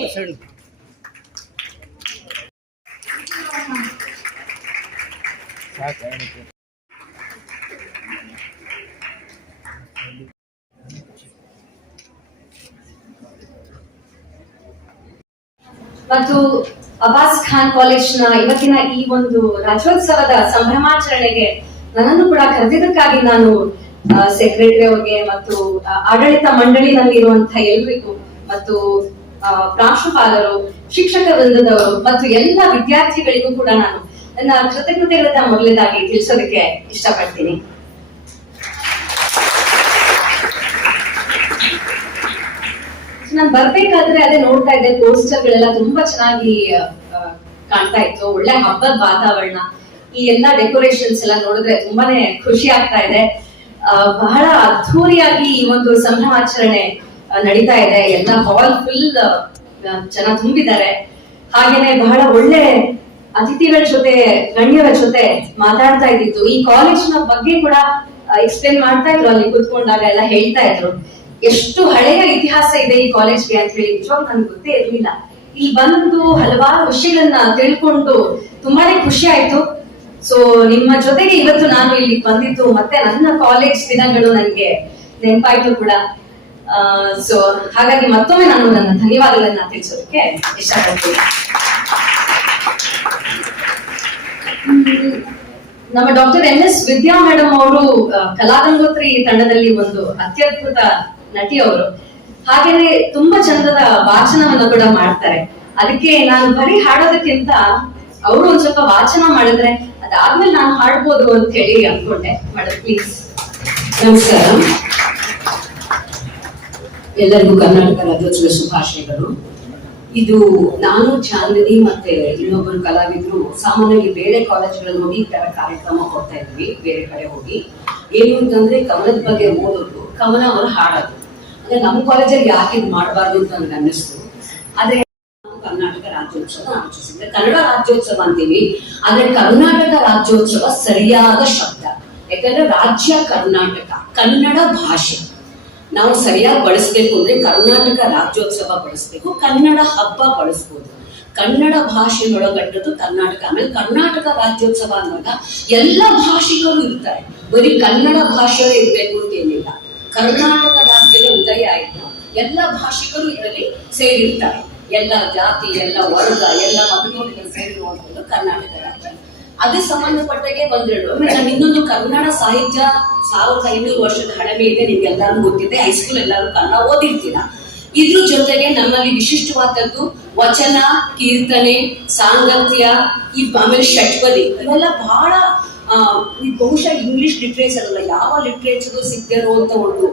ಮತ್ತು ಅಬ್ಬಾಸ್ ಖಾನ್ ಕಾಲೇಜ್ನ ಇವತ್ತಿನ ಈ ಒಂದು ರಾಜ್ಯೋತ್ಸವದ ಸಂಭ್ರಮಾಚರಣೆಗೆ ನನ್ನನ್ನು ಕೂಡ ಕರೆದಿದ್ದಕ್ಕಾಗಿ ನಾನು ಸೆಕ್ರೆಟರಿ ಅವರಿಗೆ ಮತ್ತು ಆಡಳಿತ ಮಂಡಳಿನಲ್ಲಿ ಇರುವಂತಹ ಎಲ್ರಿಗೂ ಮತ್ತು ಪ್ರಾಂಶುಪಾಲರು, ಶಿಕ್ಷಕ ವೃಂದದವರು ಮತ್ತು ಎಲ್ಲ ವಿದ್ಯಾರ್ಥಿಗಳಿಗೂ ಕೂಡ ನಾನು ನನ್ನ ಕೃತಜ್ಞತೆಗಳನ್ನ ಮೊದಲನೇದಾಗಿ ತಿಳಿಸೋದಕ್ಕೆ ಇಷ್ಟಪಡ್ತೀನಿ. ನಾನು ಬರ್ಬೇಕಾದ್ರೆ ಅದೇ ನೋಡ್ತಾ ಇದ್ದೆ, ಪೋಸ್ಟರ್ ಗಳೆಲ್ಲ ತುಂಬಾ ಚೆನ್ನಾಗಿ ಕಾಣ್ತಾ ಇತ್ತು, ಒಳ್ಳೆ ಹಬ್ಬದ ವಾತಾವರಣ, ಈ ಎಲ್ಲಾ ಡೆಕೋರೇಷನ್ಸ್ ಎಲ್ಲ ನೋಡಿದ್ರೆ ತುಂಬಾನೇ ಖುಷಿ ಆಗ್ತಾ ಇದೆ. ಬಹಳ ಅದ್ಧೂರಿಯಾಗಿ ಈ ಒಂದು ಸಂಭ್ರಮಾಚರಣೆ ನಡೀತಾ ಇದೆ. ಎಲ್ಲ ಹಾಲ್ ಫುಲ್ ಜನ ತುಂಬಿದ್ದಾರೆ. ಹಾಗೇನೆ ಬಹಳ ಒಳ್ಳೆ ಅತಿಥಿಗಳ ಜೊತೆ, ಗಣ್ಯರ ಜೊತೆ ಮಾತಾಡ್ತಾ ಇದ್ದಿತ್ತು. ಈ ಕಾಲೇಜಿನ ಬಗ್ಗೆ ಕೂಡ ಎಕ್ಸ್ಪ್ಲೇನ್ ಮಾಡ್ತಾ ಇದ್ರು, ಅಲ್ಲಿ ಕೂತ್ಕೊಂಡಾಗ ಎಲ್ಲ ಹೇಳ್ತಾ ಇದ್ರು ಎಷ್ಟು ಹಳೆಯ ಇತಿಹಾಸ ಇದೆ ಈ ಕಾಲೇಜ್ಗೆ ಅಂತ ಹೇಳಿ. ನಿಜವಾಗ ನನ್ಗೆ ಗೊತ್ತೇ ಇರ್ಲಿಲ್ಲ. ಇಲ್ಲಿ ಬಂದು ಹಲವಾರು ವಿಷಯಗಳನ್ನ ತಿಳ್ಕೊಂಡು ತುಂಬಾನೇ ಖುಷಿ ಆಯ್ತು. ಸೊ ನಿಮ್ಮ ಜೊತೆಗೆ ಇವತ್ತು ನಾನು ಇಲ್ಲಿ ಬಂದಿದ್ದು ಮತ್ತೆ ನನ್ನ ಕಾಲೇಜ್ ದಿನಗಳು ನನಗೆ ನೆನಪಾಯ್ತು ಕೂಡ. ಸೊ ಹಾಗಾಗಿ ಮತ್ತೊಮ್ಮೆ ನಾನು ನನ್ನ ಧನ್ಯವಾದಗಳನ್ನ ತಿಳಿಸೋದಕ್ಕೆ ಇಷ್ಟಪಡ್ತೀನಿ. ನಮ್ಮ ಡಾಕ್ಟರ್ MS ವಿದ್ಯಾ ಮೇಡಮ್ ಅವರು ಕಲಾಗಂಗೋತ್ರಿ ತಂಡದಲ್ಲಿ ಒಂದು ಅತ್ಯದ್ಭುತ ನಟಿ ಅವರು. ಹಾಗೇನೆ ತುಂಬಾ ಚಂದದ ವಾಚನವನ್ನ ಕೂಡ ಮಾಡ್ತಾರೆ. ಅದಕ್ಕೆ ನಾನು ಬರೀ ಹಾಡೋದಕ್ಕಿಂತ ಅವರು ಒಂದ್ ಸ್ವಲ್ಪ ವಾಚನ ಮಾಡಿದ್ರೆ ಅದಾದ್ಮೇಲೆ ನಾನು ಹಾಡ್ಬೋದು ಅಂತ ಹೇಳಿ ಅನ್ಕೊಂಡೆ. Madam please. ನಮಸ್ಕಾರ. ಎಲ್ಲರಿಗೂ ಕರ್ನಾಟಕ ರಾಜ್ಯೋತ್ಸವ ಶುಭಾಶಯಗಳು. ಇದು ನಾನು ಚಾಂದಿನಿ ಮತ್ತೆ ಇನ್ನೊಬ್ಬರು ಕಲಾವಿದ್ರು ಸಾಮಾನ್ಯವಾಗಿ ಬೇರೆ ಕಾಲೇಜ್ಗಳಲ್ಲಿ ಹೋಗಿ ಈ ತರ ಕಾರ್ಯಕ್ರಮ ಕೊಡ್ತಾ ಇದ್ವಿ. ಬೇರೆ ಕಡೆ ಹೋಗಿ ಏನು ಅಂತಂದ್ರೆ ಕವನದ ಬಗ್ಗೆ ಓದೋದು, ಕವನವನ್ನು ಹಾಡೋದು. ಅಂದ್ರೆ ನಮ್ಮ ಕಾಲೇಜಲ್ಲಿ ಯಾಕೆ ಇದು ಮಾಡಬಾರ್ದು ಅಂತ ನನಗೆ ಅನ್ನಿಸ್ತು. ಆದ್ರೆ ಕರ್ನಾಟಕ ರಾಜ್ಯೋತ್ಸವ ಆಚರಿಸಿದ್ರೆ ಕನ್ನಡ ರಾಜ್ಯೋತ್ಸವ ಅಂತೀವಿ, ಆದ್ರೆ ಕರ್ನಾಟಕ ರಾಜ್ಯೋತ್ಸವ ಸರಿಯಾದ ಶಬ್ದ. ಯಾಕಂದ್ರೆ ರಾಜ್ಯ ಕರ್ನಾಟಕ, ಕನ್ನಡ ಭಾಷೆ ನಾವು ಸರಿಯಾಗಿ ಬಳಸ್ಬೇಕು ಅಂದ್ರೆ ಕರ್ನಾಟಕ ರಾಜ್ಯೋತ್ಸವ ಬಳಸ್ಬೇಕು, ಕನ್ನಡ ಹಬ್ಬ ಬಳಸ್ಬೋದು. ಕನ್ನಡ ಭಾಷೆ ಒಳಗಟ್ಟದ್ದು ಕರ್ನಾಟಕ. ಆಮೇಲೆ ಕರ್ನಾಟಕ ರಾಜ್ಯೋತ್ಸವ ಅನ್ನುವಾಗ ಎಲ್ಲ ಭಾಷಿಕರು ಇರ್ತಾರೆ, ಬರೀ ಕನ್ನಡ ಭಾಷೆಯೇ ಇರ್ಬೇಕು ಅಂತ ಏನಿಲ್ಲ. ಕರ್ನಾಟಕ ರಾಜ್ಯದ ಉದಯ ಆಯ್ತು, ಎಲ್ಲ ಭಾಷಿಕರು ಇದರಲ್ಲಿ ಸೇರಿರ್ತಾರೆ. ಎಲ್ಲ ಜಾತಿ, ಎಲ್ಲ ವರ್ಗ, ಎಲ್ಲ ಮತಗಳು ಸೇರಿರುವಂಥದ್ದು ಕರ್ನಾಟಕ ರಾಜ್ಯ. ಅದಕ್ಕೆ ಸಂಬಂಧಪಟ್ಟಾಗೆ ಒಂದೆರಡು. ಆಮೇಲೆ ನಾನು ಇನ್ನೊಂದು ಕನ್ನಡ ಸಾಹಿತ್ಯ 1500 ವರ್ಷದ ಹಳಮೆ ಇದೆ, ನಿಮ್ಗೆಲ್ಲಾರು ಗೊತ್ತಿದೆ. ಹೈಸ್ಕೂಲ್ ಎಲ್ಲರೂ ಕನ್ನಡ ಓದಿರ್ತೀರ. ಇದ್ರ ಜೊತೆಗೆ ನಮ್ಮಲ್ಲಿ ವಿಶಿಷ್ಟವಾದದ್ದು ವಚನ, ಕೀರ್ತನೆ, ಸಾಂಗತ್ಯ, ಆಮೇಲೆ ಷಟ್ಪದಿ, ಇವೆಲ್ಲ ಬಹಳ ಬಹುಶಃ ಇಂಗ್ಲಿಷ್ ಲಿಟ್ರೇಚರ್ ಅಲ್ಲ, ಯಾವ ಲಿಟ್ರೇಚರ್ ಸಿಗದೆ ಇರುವಂತ ಒಂದು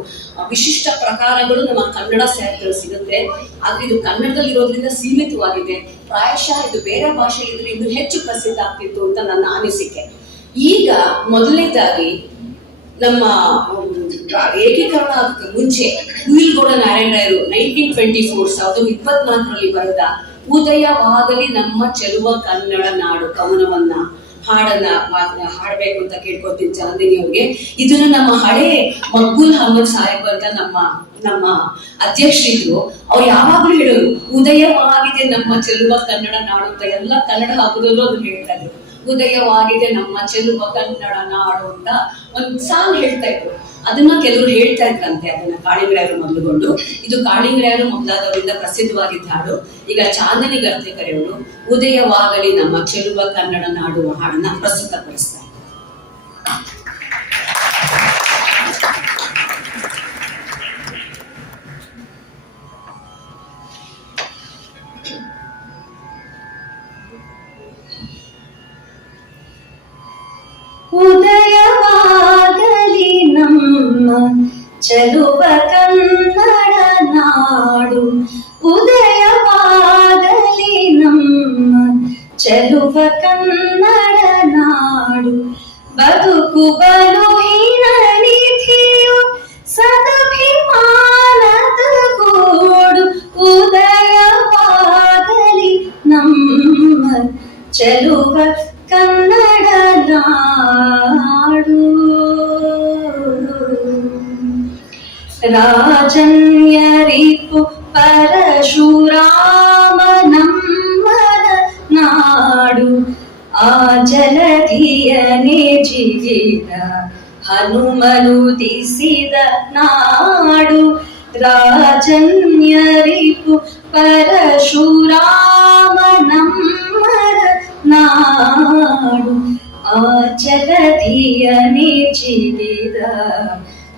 ವಿಶಿಷ್ಟ ಪ್ರಕಾರಗಳು ನಮ್ಮ ಕನ್ನಡ ಸಾಹಿತ್ಯದಲ್ಲಿ ಸಿಗುತ್ತೆ. ಆದ್ರೆ ಇದು ಕನ್ನಡದಲ್ಲಿ ಇರೋದ್ರಿಂದ ಸೀಮಿತವಾಗಿದೆ. ಪ್ರಾಯಶಃ ಇದು ಬೇರೆ ಭಾಷೆ ಇದ್ರೆ ಇನ್ನು ಹೆಚ್ಚು ಪ್ರಸಿದ್ಧ ಆಗ್ತಿತ್ತು ಅಂತ ನನ್ನ ಅನಿಸಿಕೆ. ಈಗ ಮೊದಲನೇದಾಗಿ ನಮ್ಮ ಏಕೀಕರಣ ಆಗೋದಕ್ಕೆ ಮುಂಚೆ ಹುಯಿಲ್ಗೌಡ ನಾರಾಯಣರಾಯರು 1924 ಬರೆದ ಉದಯವಾಗಲಿ ನಮ್ಮ ಚೆಲುವ ಕನ್ನಡ ನಾಡು ಕವನವನ್ನ ಹಾಡಬೇಕು ಅಂತ ಕೇಳ್ಕೊತೀನಿ ಚಾಂದಿನಿ ಅವ್ರಿಗೆ. ಇದನ್ನ ನಮ್ಮ ಹಳೆ ಮಕ್ಬೂಲ್ ಅಹಮದ್ ಸಾಹೇಬ್ ಅಂತ ನಮ್ಮ ಅಧ್ಯಕ್ಷರಿದ್ರು, ಅವ್ರು ಯಾವಾಗ್ಲೂ ಹೇಳೋರು ಉದಯವಾಗಿದೆ ನಮ್ಮ ಚೆಲುವ ಕನ್ನಡ ನಾಡು ಅಂತ. ಎಲ್ಲ ಕನ್ನಡ ಹಬ್ಬದಲ್ಲೂ ಅದು ಹೇಳ್ತಾ ಇದ್ರು, ಉದಯವಾಗಿದೆ ನಮ್ಮ ಚೆಲುವ ಕನ್ನಡ ನಾಡು ಅಂತ ಒಂದು ಸಾಂಗ್ ಹೇಳ್ತಾ ಇದ್ರು. ಅದನ್ನ ಕೆಲವರು ಹೇಳ್ತಾ ಇದ್ರಂತೆ, ಅದನ್ನ ಕಾಳಿಂಗರಾಯರು ಮೊದಲುಗೊಂಡು. ಇದು ಕಾಳಿಂಗರಾಯರು ಮೊದಲಾದವರಿಂದ ಪ್ರಸಿದ್ಧವಾಗಿದ್ದ ಹಾಡು. ಈಗ ಚಾಂದಿನಿ ಗರ್ತೆಕರೆಯವರು ಉದಯವಾಗಲಿ ನಮ್ಮ ಚೆಲುವ ಕನ್ನಡ ನಾಡು ಹಾಡನ್ನ ಪ್ರಸ್ತುತಪಡಿಸ್ತಾರೆ. ಉದಯವಾಗಲಿ ನಮ್ಮ ಚೆಲುವ ಕನ್ನಡ ನಾಡು, ಉದಯವಾಗಲಿ ನಮ್ಮ ಚೆಲುವ ಕನ್ನಡ ನಾಡು. ಬದುಕು ಬಲುಹೀನ ನಿಧಿಯು ಸದಭಿಮಾನದ ಗೂಡು, ಉದಯವಾಗಲಿ ನಮ್ಮ ಚೆಲುವ ಕನ್ನಡ ನಾಡು. ರಾಜನ್ಯರಿಪು ಪರಶುರಾಮ ನಮ್ಮನ ನಾಡು, ಆ ಜಲಧಿಯನೇ ಜಿಗಿದ ಹನುಮನುದಿಸಿದ ನಾಡು. ರಾಜನ್ಯರಿಪು ಪರಶುರಾಮ ನಮ್ಮನ ನಾಡು, ಆ ಜಲಧಿಯನೇ ಜಿಗಿದ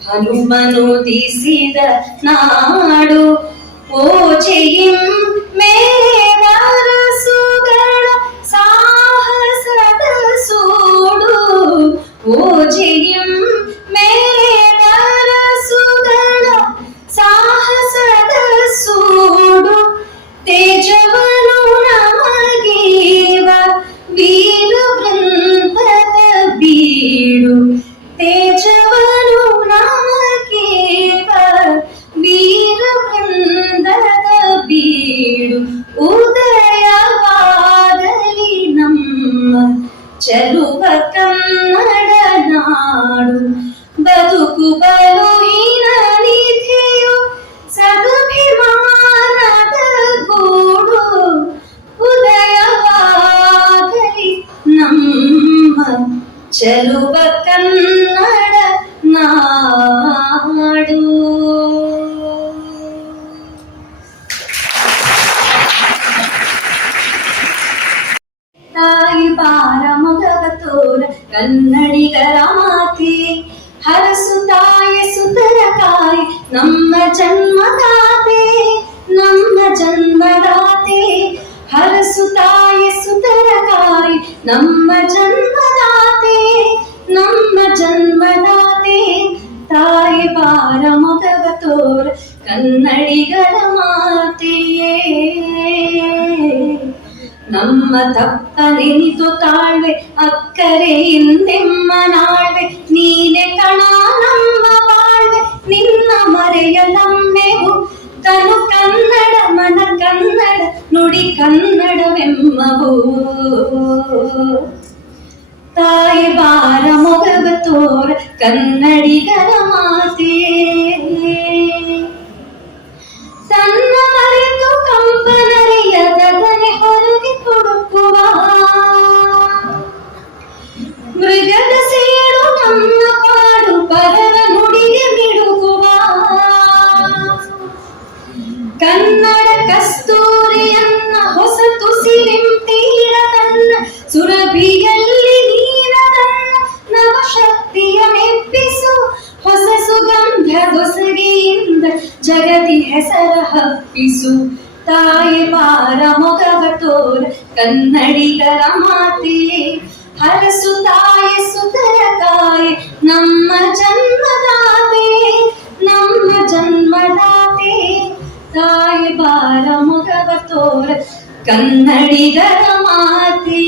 ಹನುಮನುದಿಸಿದ ನಾಡು. ಪೂಜೆಯಿಂ ಮೇಲರಸುಗಳ ಸಾಹಸದ ಸೂಡು, ಪೂಜೆಯಿಂ ಮೇಲರಸುಗಳ ಸಾಹಸದ ಸೂಡು. ತೇಜವನು ನಮಗೀವ ವೀರ ವೃಂದದ ಬೀಡು, ತೇಜವನು ನಮಗೀವ ವೀರ ವೃಂದದ ಬೀಡು. ಉದಯವಾಗಲಿ ನಮ್ಮ ಚೆಲುವ ಕನ್ನಡ ನಾಡು, ಬದುಕು ಬಲುಹೀನ ನಿಧಿಯು ಸದಭಿಮಾನದ ಗೂಡು. ಉದಯವಾಗಲಿ ನಮ್ಮ ಚೆಲುವ ಕನ್ನಡ ನಾಡು. ತಾಯಿ ಬಾರ ಮೊಗವ ತೋರ ಕನ್ನಡಿಗರ ಮಾತೆ, ಹರಸು ತಾಯಿ ಸುತರ ಕಾಯಿ ನಮ್ಮ ಜನ್ಮದಾತೆ, ನಮ್ಮ ಜನ್ಮದಾತೆ. ಹರಸು ತಾಯಿ ಸುತರ ಕಾಯಿ ನಮ್ಮ ಜನ್ಮದಾತೆ, ನಮ್ಮ ಜನ್ಮದಾತೆ. ತಾಯಿ ಬಾರ ಮೊಗವ ತೋರ ಕನ್ನಡಿಗರ ಮಾತೆಯೇ, ನಮ್ಮ ತಪ್ಪ ನೆನಿತು ತಾಳ್ವೆ ಅಕ್ಕರೆ ಹಿಂದೆಮ್ಮ ನಾಳ್ವೆ, ನೀನೆ ಕಣ ನಮ್ಮ ಬಾಳ್ವೆ ನಿನ್ನ ಮರೆಯಲಮ್ಮೆವು. ತನು ಕನ್ನಡ ಮನ ಕನ್ನಡ ನುಡಿ ಕನ್ನಡವೆಮ್ಮವು. ತಾಯಿ ಬಾರ ಮೊಗವ ತೋರ ಕನ್ನಡಿಗರ ಮಾತೆ, ತನ್ನ ಮರೆತು ಕಂಪನರಿಯದನೆ ಹೊರಗೆ ಕೊಡುಕುವ ಮೃಗದ ಸೇಡು ನಮ್ಮ ಪಾಡು ಪದರ ನುಡಿಗೆ ಮಿಡುಕುವ. ಕನ್ನಡ ಕಸ್ತೂರಿಯನ್ನ ಹೊಸ ತುಸಿರಿಂತೀಡ ತನ್ನ ಸುರಭಿಯಲ್ಲಿ ನೀಡದನ್ನ ನವಶಕ್ತಿಯ ಮೆಪ್ಪಿಸು. ಹೊಸ ಸುಗಂಧ ದೊಸಗಿಯಿಂದ ಜಗತಿ ಹೆಸರ ಹಬ್ಬಿಸು. ತಾಯಿ ಬಾರ ಮೊಗವ ತೋರ ಕನ್ನಡಿಗರ ಮಾತೆ, ಹರಸು ತಾಯಿ ಸುತರ ಕಾಯಿ ನಮ್ಮ ಜನ್ಮದಾತೆ, ನಮ್ಮ ಜನ್ಮದಾತೆ. ತಾಯಿ ಬಾರ ಮೊಗವ ತೋರ ಕನ್ನಡಿಗರ ಮಾತೆ.